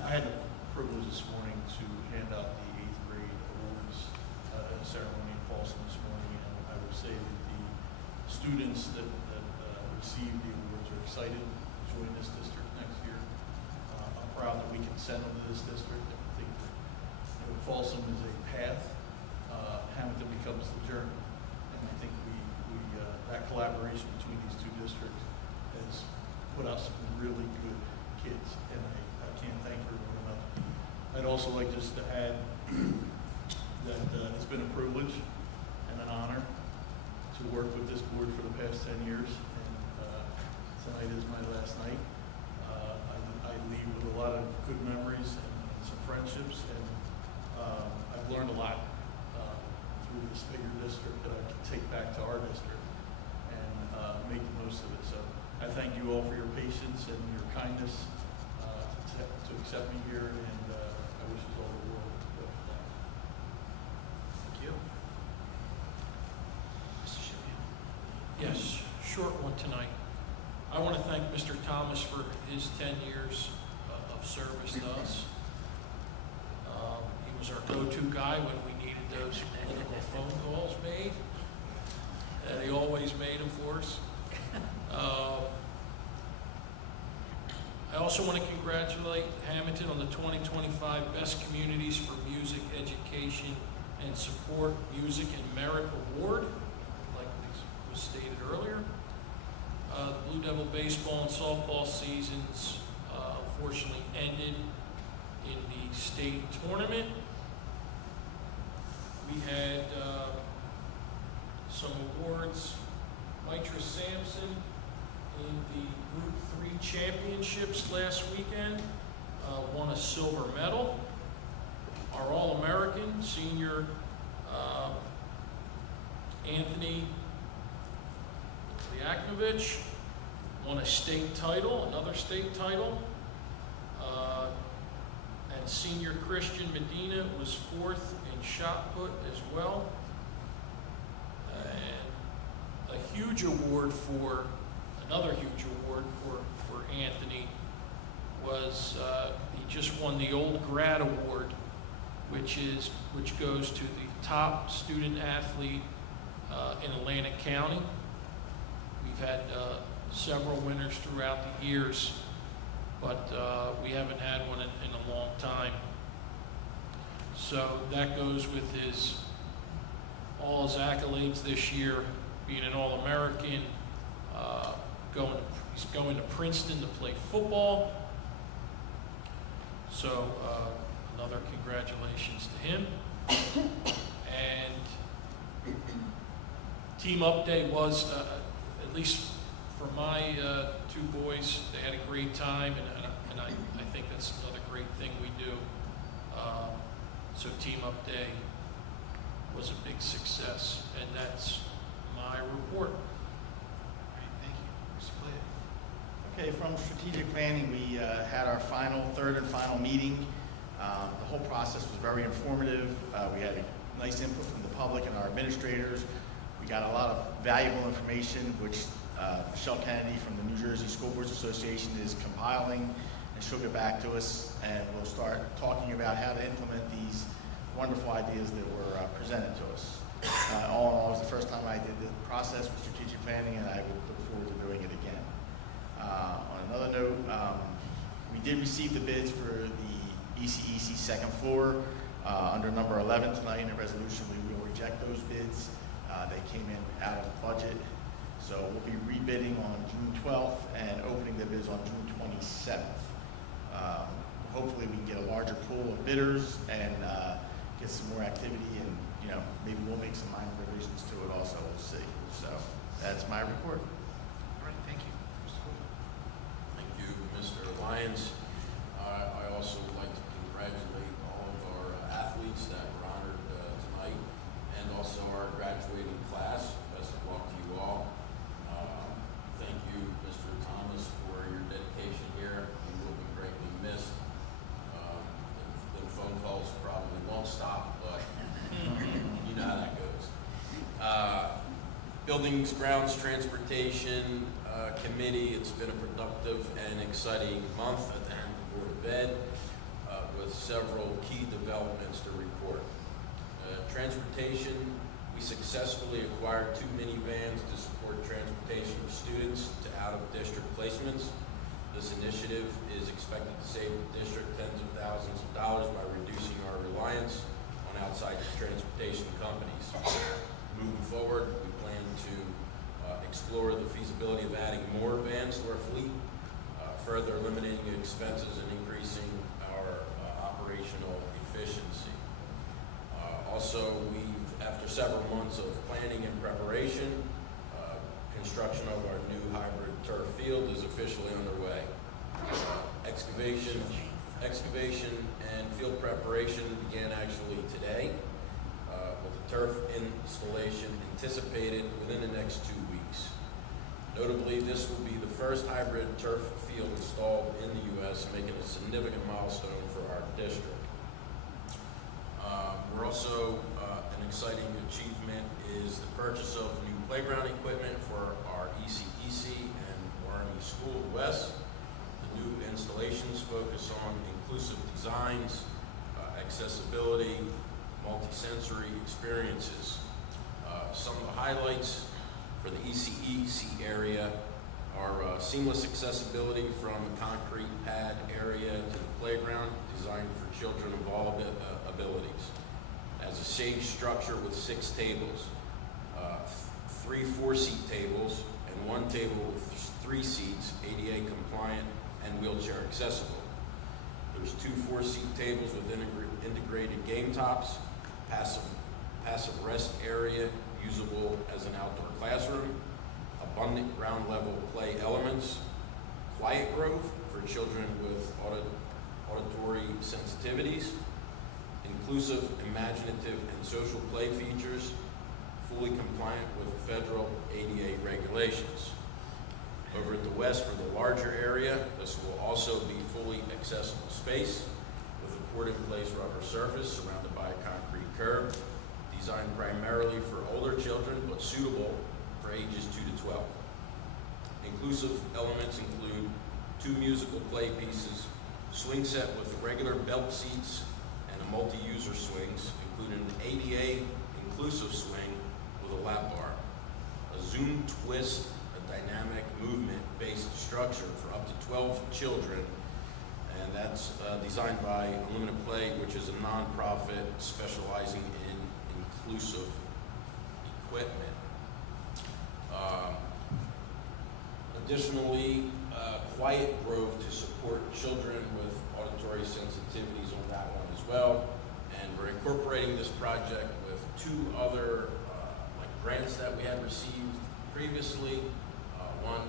I had the privilege this morning to hand out the 8th grade awards ceremony in Folsom this morning, and I would say that the students that received the awards are excited to join this district next year. I'm proud that we can send them to this district. I think Folsom is a path, Hammonton becomes the journey, and I think that collaboration between these two districts has put out some really good kids, and I can't thank everyone enough. I'd also like just to add that it's been a privilege and an honor to work with this board for the past 10 years, and tonight is my last night. I leave with a lot of good memories and some friendships, and I've learned a lot through this bigger district that I can take back to our district and make the most of it. So I thank you all for your patience and your kindness to accept me here, and I wish you all the world of luck. Thank you. Mr. Shippian. Yes, short one tonight. I want to thank Mr. Thomas for his 10 years of service to us. He was our go-to guy when we needed those political phone calls made, and he always made them for us. I also want to congratulate Hammonton on the 2025 Best Communities for Music Education and Support Music and Merit Award, like was stated earlier. The Blue Devil baseball and softball seasons unfortunately ended in the state tournament. We had some awards. Mitra Sampson in the Group 3 championships last weekend won a silver medal. Our All-American senior Anthony Liaknovich won a state title, another state title. And senior Christian Medina was 4th in shot put as well. And a huge award for, another huge award for Anthony was, he just won the Old Grad Award, which goes to the top student athlete in Atlantic County. We've had several winners throughout the years, but we haven't had one in a long time. So that goes with all his accolades this year, being an All-American, he's going to Princeton to play football. So another congratulations to him. And team update was, at least for my 2 boys, they had a great time, and I think that's another great thing we do. So team up day was a big success, and that's my report. Great, thank you. Mr. Clayton. Okay, from strategic planning, we had our third and final meeting. The whole process was very informative. We had nice input from the public and our administrators. We got a lot of valuable information, which Michelle Kennedy from the New Jersey School Boards Association is compiling, and she'll get back to us, and we'll start talking about how to implement these wonderful ideas that were presented to us. All in all, it was the first time I did this process with strategic planning, and I would look forward to doing it again. On another note, we did receive the bids for the ECEC second floor under number 11 tonight in a resolution. We will reject those bids. They came in out of the budget. So we'll be rebidding on June 12th and opening the bids on June 27th. Hopefully we can get a larger pool of bidders and get some more activity, and maybe we'll make some minor revisions to it also. We'll see. So that's my report. All right, thank you. Mr. Wood. Thank you, Mr. Lyons. I also would like to congratulate all of our athletes that were honored tonight, and also our graduating class. Best of luck to you all. Thank you, Mr. Thomas, for your dedication here. You will be greatly missed. The Buildings, Grounds, Transportation Committee, it's been a productive and exciting month at the Hammonton Board of Ed with several key developments to report. Transportation, we successfully acquired 2 minivans to support transportation of students to out-of-district placements. This initiative is expected to save the district tens of thousands of dollars by reducing our reliance on outside transportation companies. Moving forward, we plan to explore the feasibility of adding more vans to our fleet, further eliminating expenses and increasing our operational efficiency. Also, after several months of planning and preparation, construction of our new hybrid turf field is officially underway. Excavation and field preparation began actually today, with the turf installation anticipated within the next 2 weeks. Notably, this will be the first hybrid turf field installed in the U.S., making a significant milestone for our district. We're also, an exciting achievement is the purchase of new playground equipment for our ECEC and Warren School West. The new installations focus on inclusive designs, accessibility, multi-sensory experiences. Some of the highlights for the ECEC area are seamless accessibility from the concrete pad area to the playground, designed for children of all abilities. As a shade structure with 6 tables, 3 4-seat tables, and 1 table with 3 seats, ADA compliant and wheelchair accessible. There's 2 4-seat tables with integrated game tops, passive rest area usable as an outdoor classroom, abundant ground level play elements, quiet grove for children with auditory sensitivities, inclusive, imaginative, and social play features, fully compliant with federal ADA regulations. Over at the west, for the larger area, this will also be fully accessible space with a poured-in-place rubber surface surrounded by a concrete curb, designed primarily for older children, but suitable for ages 2 to 12. Inclusive elements include 2 musical play pieces, swing set with regular belt seats, and a multi-user swings, including an ADA inclusive swing with a lap bar, a Zoom twist, a dynamic movement-based structure for up to 12 children, and that's designed by Unlimited Play, which is a nonprofit specializing in inclusive equipment. Additionally, quiet grove to support children with auditory sensitivities on that one as well. And we're incorporating this project with 2 other grants that we had received previously. One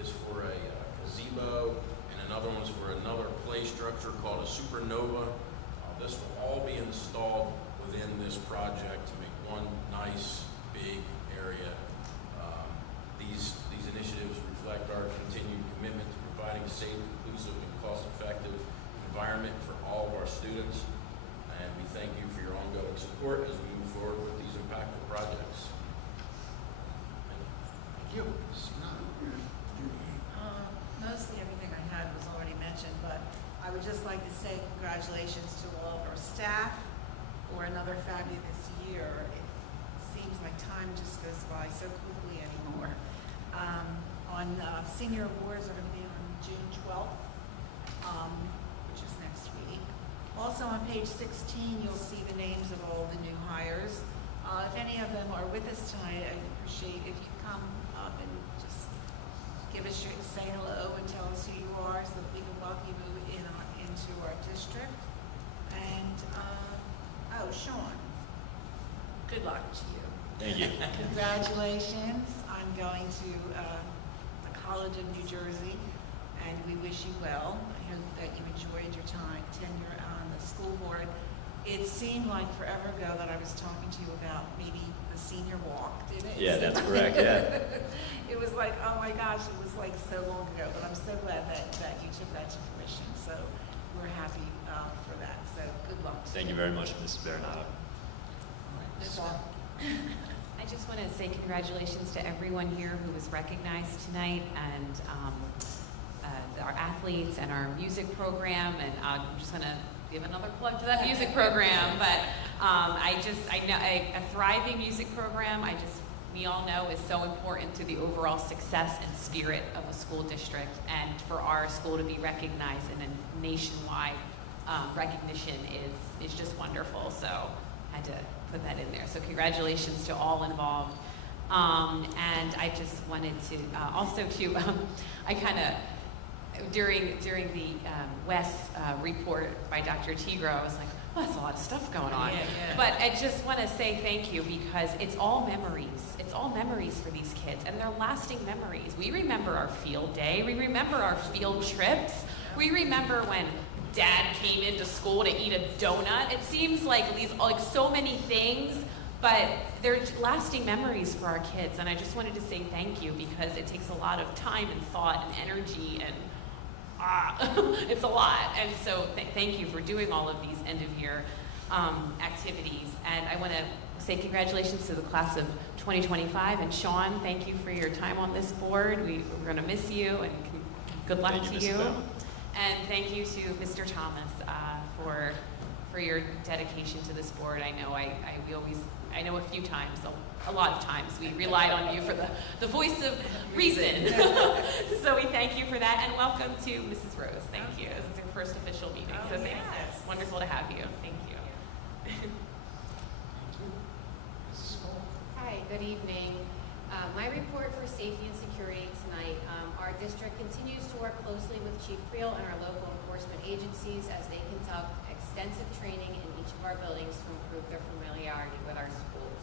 is for a gazebo, and another one's for another play structure called a supernova. This will all be installed within this project to make one nice big area. These initiatives reflect our continued commitment to providing a safe, inclusive, and cost-effective environment for all of our students. And we thank you for your ongoing support as we move forward with these impactful projects. Thank you. Mostly everything I had was already mentioned, but I would just like to say congratulations to all of our staff for another fabulous year. It seems like time just goes by so quickly anymore. Senior awards are going to be on June 12th, which is next week. Also on page 16, you'll see the names of all the new hires. If any of them are with us tonight, I'd appreciate if you come up and just say hello and tell us who you are so that we can welcome you into our district. And, Sean, good luck to you. Thank you. Congratulations on going to the College of New Jersey, and we wish you well. I hope that you enjoyed your tenure on the school board. It seemed like forever ago that I was talking to you about maybe the senior walk, didn't it? Yeah, that's correct, yeah. It was like, oh my gosh, it was like so long ago, but I'm so glad that you took that to fruition. So we're happy for that. So good luck. Thank you very much, Mrs. Baronato. I just want to say congratulations to everyone here who was recognized tonight, and our athletes and our music program. And I'm just going to give another plug to that music program. But I know a thriving music program, we all know, is so important to the overall success and spirit of a school district. And for our school to be recognized in a nationwide recognition is just wonderful. So I had to put that in there. So congratulations to all involved. And I just wanted to I kind of, during the WES report by Dr. Tigro, I was like, well, that's a lot of stuff going on. Yeah. But I just want to say thank you, because it's all memories. It's all memories for these kids, and they're lasting memories. We remember our field day. We remember our field trips. We remember when Dad came into school to eat a donut. It seems like so many things, but they're lasting memories for our kids. And I just wanted to say thank you, because it takes a lot of time and thought and energy, and it's a lot. And so thank you for doing all of these end of year activities. And I want to say congratulations to the class of 2025. And Sean, thank you for your time on this board. We're going to miss you, and good luck to you. And thank you to Mr. Thomas for your dedication to this board. I know I know a lot of times we relied on you for the voice of reason. So we thank you for that, and welcome to Mrs. Rose. Thank you. This is your first official meeting, so thanks. Yes. Wonderful to have you. Thank you. Hi, good evening. My report for safety and security tonight. Our district continues to work closely with Chief Creel and our local enforcement agencies as they conduct extensive training in each of our buildings to improve their familiarity with our schools.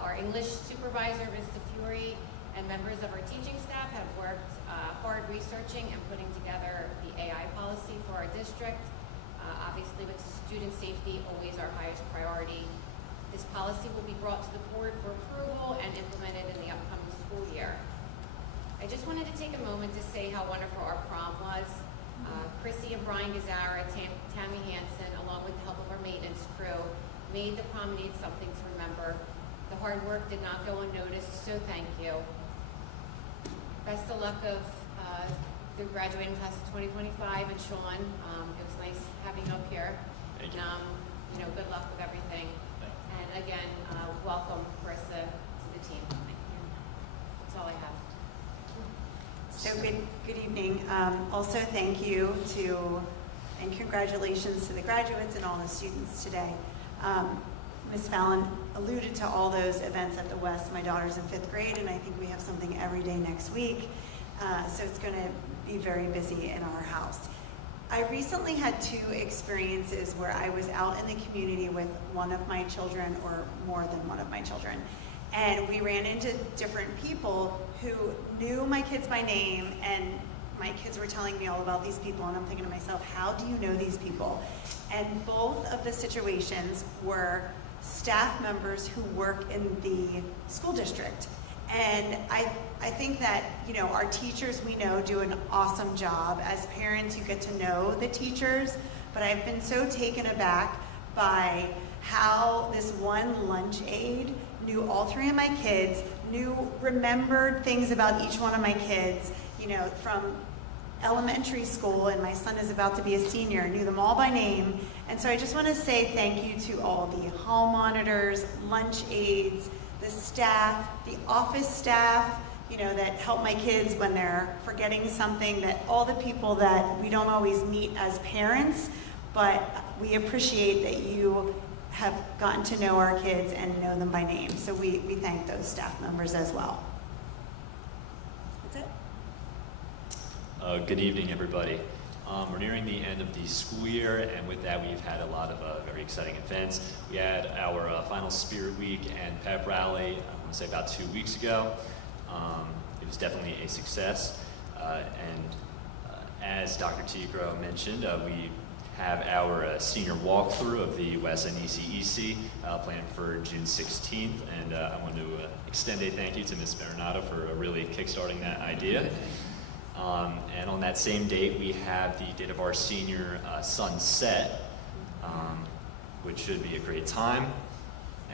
Our English supervisor, Mr. Fury, and members of our teaching staff have worked hard researching and putting together the AI policy for our district. Obviously, with student safety always our highest priority. This policy will be brought to the board for approval and implemented in the upcoming school year. I just wanted to take a moment to say how wonderful our prom was. Chrissy and Brian Gazzara, Tammy Hansen, along with the help of our maintenance crew, made the promenade something to remember. The hard work did not go unnoticed, so thank you. Best of luck of the graduating class of 2025, and Sean, it was nice having you up here. Thank you. And, good luck with everything. And again, welcome, Carissa, to the team. That's all I have. So good evening. Also, thank you and congratulations to the graduates and all the students today. Ms. Fallon alluded to all those events at the West. My daughter's in 5th grade, and I think we have something every day next week. So it's going to be very busy in our house. I recently had 2 experiences where I was out in the community with one of my children, or more than one of my children. And we ran into different people who knew my kids by name, and my kids were telling me all about these people, and I'm thinking to myself, how do you know these people? And both of the situations were staff members who work in the school district. And I think that, our teachers, we know, do an awesome job. As parents, you get to know the teachers, but I've been so taken aback by how this one lunch aide knew all 3 of my kids, remembered things about each one of my kids, from elementary school, and my son is about to be a senior, knew them all by name. And so I just want to say thank you to all the hall monitors, lunch aides, the staff, the office staff, that help my kids when they're forgetting something, that all the people that we don't always meet as parents, but we appreciate that you have gotten to know our kids and know them by name. So we thank those staff members as well. That's it. Good evening, everybody. We're nearing the end of the school year, and with that, we've had a lot of very exciting events. We had our final Spirit Week and Pep Rally, I want to say about 2 weeks ago. It was definitely a success, as Dr. Tigro mentioned, we have our senior walkthrough of the West NECEC planned for June 16th, and I want to extend a thank you to Ms. Marinata for really kickstarting that idea. And on that same date, we have the date of our senior sunset, which should be a great time.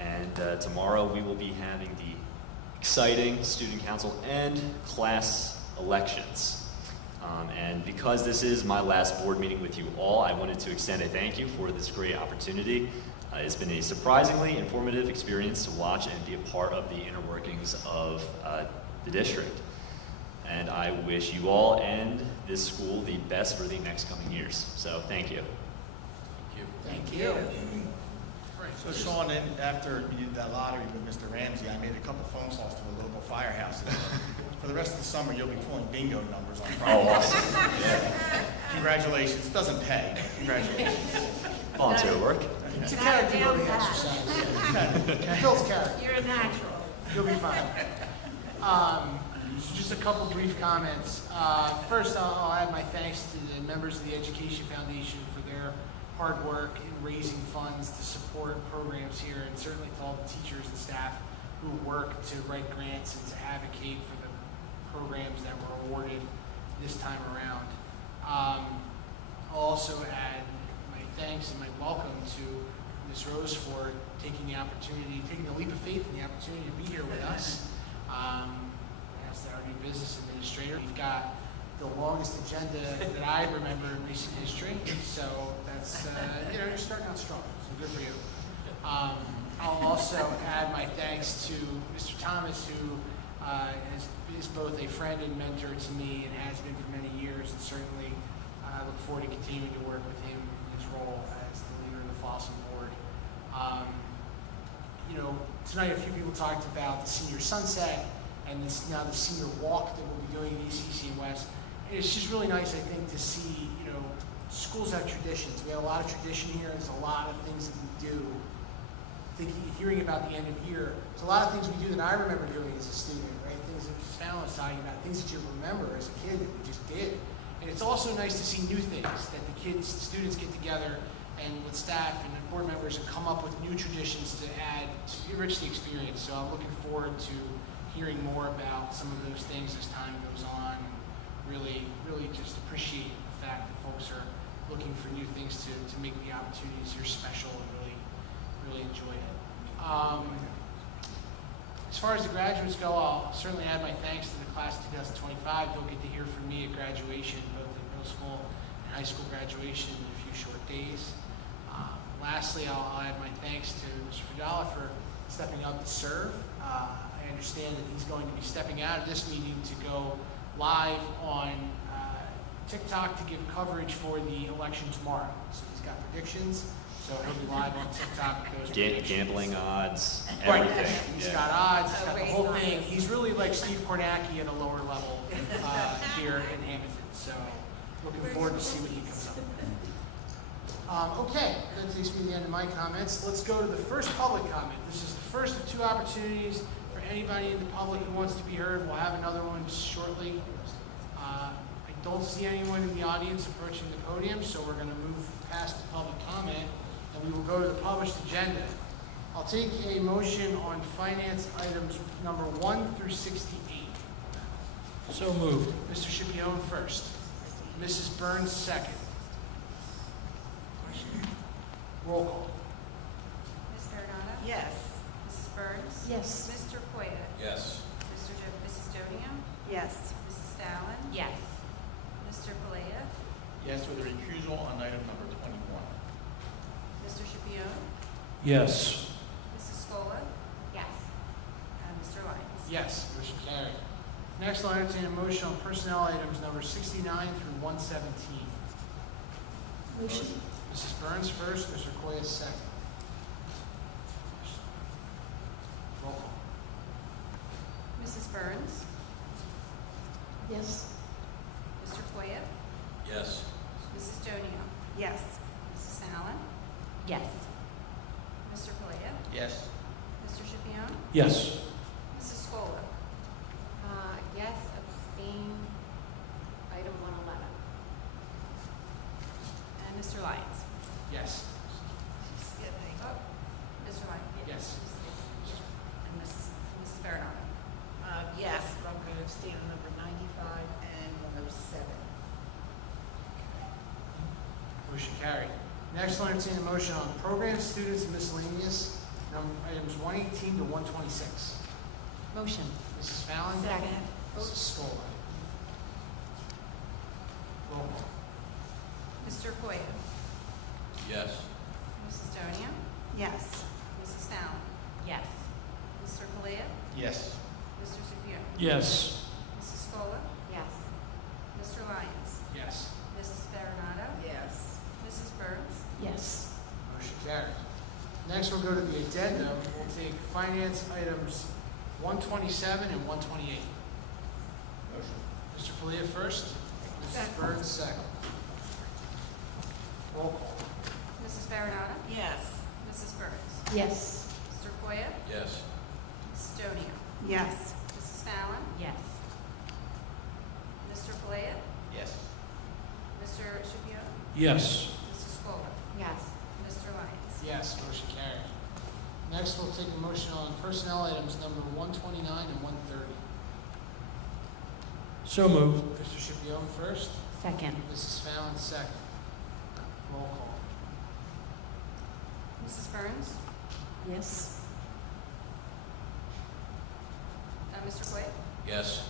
And tomorrow we will be having the exciting student council and class elections. And because this is my last board meeting with you all, I wanted to extend a thank you for this great opportunity. It's been a surprisingly informative experience to watch and be a part of the inner workings of the district. And I wish you all and this school the best for the next coming years. So thank you. Thank you. So Sean, after you did that lottery with Mr. Ramsey, I made a couple phone calls to the local firehouse. For the rest of the summer, you'll be pulling bingo numbers on Friday. Oh, awesome. Yeah. Congratulations. It doesn't pay. Congratulations. Volunteer work. It's a character building exercise. Bill's character. You're a natural. You'll be fine. Just a couple brief comments. First, I'll add my thanks to the members of the Education Foundation for their hard work in raising funds to support programs here, and certainly to all the teachers and staff who work to write grants and to advocate for the programs that were awarded this time around. I'll also add my thanks and my welcome to Ms. Rose for taking the leap of faith and the opportunity to be here with us. As our new business administrator, we've got the longest agenda that I remember in recent history, so that's, you're starting out strong, so good for you. I'll also add my thanks to Mr. Thomas, who is both a friend and mentor to me and has been for many years, and certainly I look forward to continuing to work with him in his role as the leader of the Folsom Board. Tonight a few people talked about the senior sunset and now the senior walk that we'll be doing at ECC and West. And it's just really nice, I think, to see, schools have traditions. We have a lot of tradition here. There's a lot of things that we do. Hearing about the end of year, there's a lot of things we do that I remember doing as a student, right? Things that Mrs. Fallon was talking about, things that you remember as a kid that we just did. And it's also nice to see new things that the students get together and with staff and the board members and come up with new traditions to add to enrich the experience. So I'm looking forward to hearing more about some of those things as time goes on, and really just appreciate the fact that folks are looking for new things to make the opportunities here special and really enjoy it. As far as the graduates go, I'll certainly add my thanks to the class of 2025. You'll get to hear from me at graduation, both at middle school and high school graduation in a few short days. Lastly, I'll add my thanks to Mr. Fidala for stepping up to serve. I understand that he's going to be stepping out of this meeting to go live on TikTok to give coverage for the election tomorrow. So he's got predictions. So he'll be live on TikTok with those predictions. Gambling odds, Right. everything. He's got odds, he's got the whole thing. He's really like Steve Kornacki at a lower level here in Hammonton. So looking forward to see what he comes up with. Okay, that takes me to the end of my comments. Let's go to the first public comment. This is the first of two opportunities for anybody in the public who wants to be heard. We'll have another one shortly. I don't see anyone in the audience approaching the podium, so we're going to move past the public comment, and we will go to the published agenda. I'll take a motion on finance items number 1 through 68. So moved. Mr. Schipione first. Mrs. Burns second. Roll call. Ms. Bernada? Yes. Mrs. Burns? Yes. Mr. Poya? Yes. Mrs. Donio? Yes. Mrs. Fallon? Yes. Mr. Palea? Yes, with a recusal on item number 21. Mr. Schipione? Yes. Mrs. Scola? Yes. And Mr. Lyons? Yes, motion carried. Next, I'll entertain a motion on personnel items number 69 through 117. Motion. Mrs. Burns first, Mr. Koya second. Roll call. Mrs. Burns? Yes. Mr. Poya? Yes. Mrs. Donio? Yes. Mrs. Fallon? Yes. Mr. Palea? Yes. Mr. Schipione? Yes. Mrs. Scola? Yes, abstain, item 111. And Mr. Lyons? Yes. Oh, Mr. Lyons? Yes. And Mrs. Bernada? Yes, but I'm going to abstain on number 95 and 107. Motion carried. Next, I'll entertain a motion on programs, students, and miscellaneous, items 118 to 126. Motion. Mrs. Fallon? Second. Mrs. Scola? Roll call. Mr. Koya. Yes. Mrs. Donia. Yes. Mrs. Fallon. Yes. Mr. Kalea. Yes. Mr. Shapiro. Yes. Mrs. Scola. Yes. Mr. Lyons. Yes. Mrs. Baronato. Yes. Mrs. Burns. Yes. Motion carries. Next, we'll go to the addendum. We'll take finance items 127 and 128. Motion. Mr. Kalia first. Mrs. Burns second. Roll call. Mrs. Baronato. Yes. Mrs. Burns. Yes. Mr. Koya. Yes. Mrs. Donia. Yes. Mrs. Fallon. Yes. Mr. Kalea. Yes. Mr. Shapiro. Yes. Mrs. Scola. Yes. Mr. Lyons. Yes, motion carried. Next, we'll take a motion on personnel items number 129 and 130. So moved. Mr. Shapiro first. Second. Mrs. Fallon second. Roll call. Mrs. Burns. Yes. Mr. Koya. Yes.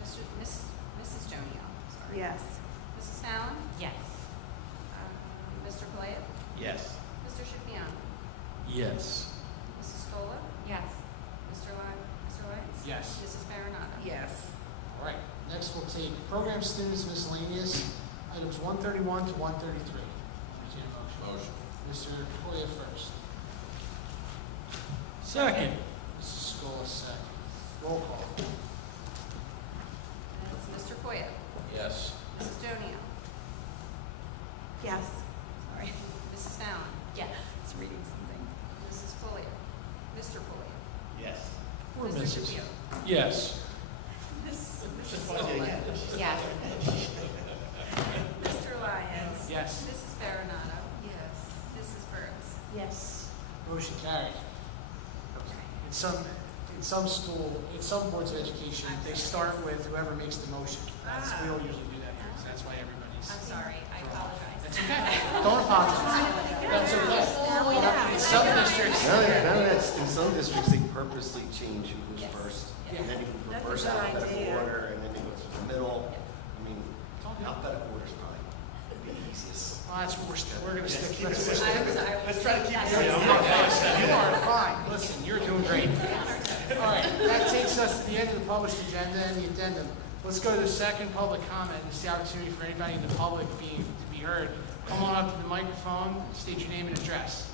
Mrs. Donia. Sorry. Yes. Mrs. Fallon. Yes. Mr. Kalea. Yes. Mr. Shapiro. Yes. Mrs. Scola. Yes. Mr. Lyons. Yes. Mrs. Baronato. Yes. All right, next we'll take program students miscellaneous, items 131 to 133. Entertain a motion. Motion. Mr. Koya first. Second. Mrs. Scola second. Roll call. Mr. Koya. Yes. Mrs. Donia. Yes. Sorry. Mrs. Fallon. Yes. It's reading something. Mrs. Collier. Mr. Collier. Yes. Or Mr. Mrs. Shapiro. Yes. Mrs. Scola. Yes. Mr. Lyons. Yes. Mrs. Baronato. Yes. Mrs. Burns. Yes. Motion carried. In some boards of education, they start with whoever makes the motion. We don't usually do that here, so that's why everybody's. I'm sorry. I apologize. That's okay. Don't apologize. That's okay. In some districts. In some districts, they purposely change who goes first, and then you That's a reverse good alphabetical idea. order, and then you go to the middle. I mean, alphabetical order is probably the easiest. Well, that's what we're going to stick. Let's try to keep it. You are fine. Listen, you're doing great. All right, that takes us to the end of the published agenda and the addendum. Let's go to the second public comment. It's the opportunity for anybody in the public to be heard. Come on up to the microphone, state your name and address.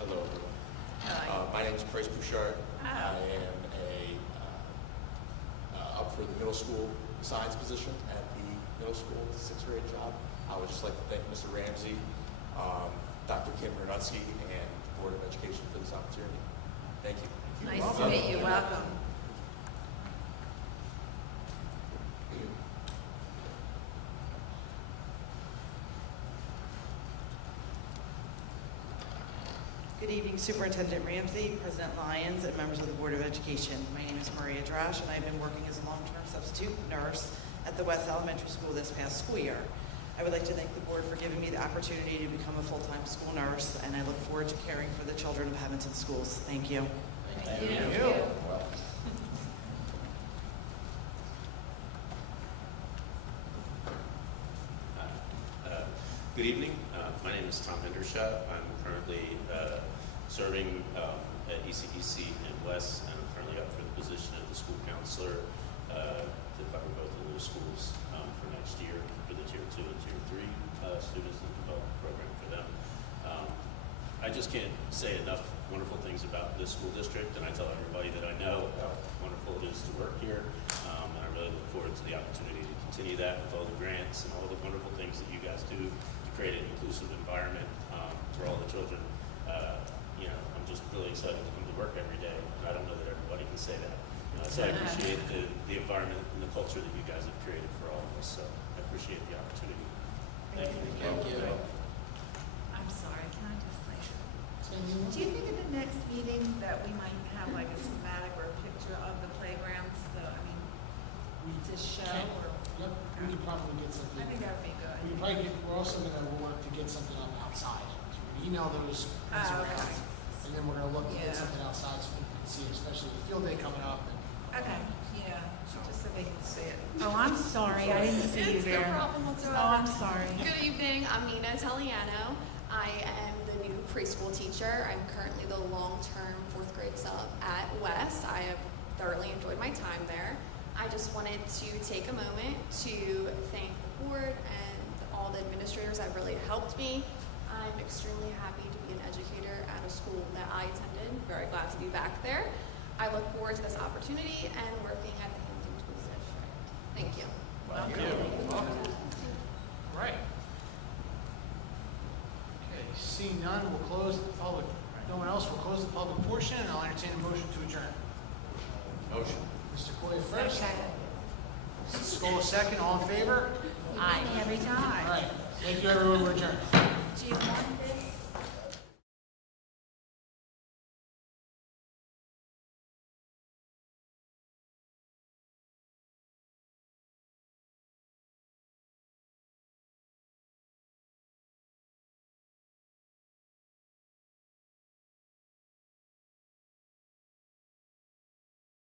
Hello, everyone. My name is Price Bouchard. I am up for the middle school science position at the middle school, 6th grade job. I would just like to thank Mr. Ramsey, Dr. Kim Bernutsky, and the Board of Education for this opportunity. Thank you. Nice to meet you. Welcome. Good evening, Superintendent Ramsey, President Lyons, and members of the Board of Education. My name is Maria Drash, and I've been working as a long-term substitute nurse at the West Elementary School this past school year. I would like to thank the board for giving me the opportunity to become a full-time school nurse, and I look forward to caring for the children of Hammonton schools. Thank you. Thank you. Good evening. My name is Tom Hendershot. I'm currently serving at ECEC in West, and I'm currently up for the position of the school counselor to cover both of those schools for next year for the Tier 2 and Tier 3 students and develop a program for them. I just can't say enough wonderful things about this school district, and I tell everybody that I know how wonderful it is to work here, and I really look forward to the opportunity to continue that with all the grants and all the wonderful things that you guys do to create an inclusive environment for all the children. I'm just really excited to come to work every day, and I don't know that everybody can say that. So I appreciate the environment and the culture that you guys have created for all of us, so I appreciate the opportunity. Thank you. Thank you. I'm sorry, can I just say, do you think at the next meeting that we might have like a schematic or a picture of the playgrounds, to show or? Yep. we could probably get something. I think that would be good. We're also gonna work to get something up outside. So we're gonna email those prints Oh, around, okay. and then we're gonna look to get Yeah. something outside so people can see, especially the field day coming up. Okay, yeah, just so they can see it. Oh, I'm sorry, I didn't see you It's there. no problem whatsoever. Oh, I'm sorry. Good evening, I'm Nina Italiano. I am the new preschool teacher. I'm currently the long-term fourth grade sub at Wes. I have thoroughly enjoyed my time there. I just wanted to take a moment to thank the board and all the administrators that really helped me. I'm extremely happy to be an educator at a school that I attended. Very glad to be back there. I look forward to this opportunity and working at the Hammonton School District. Thank you. Thank you. Welcome. Right. Okay, seeing none, we'll close the public, no one else, we'll close the public portion, and I'll entertain a motion to adjourn. Motion. Mr. Coy first. Mrs. Skoll second, all in favor? Aye. Every time. All right, thank you everyone, we're adjourned. Do you want this?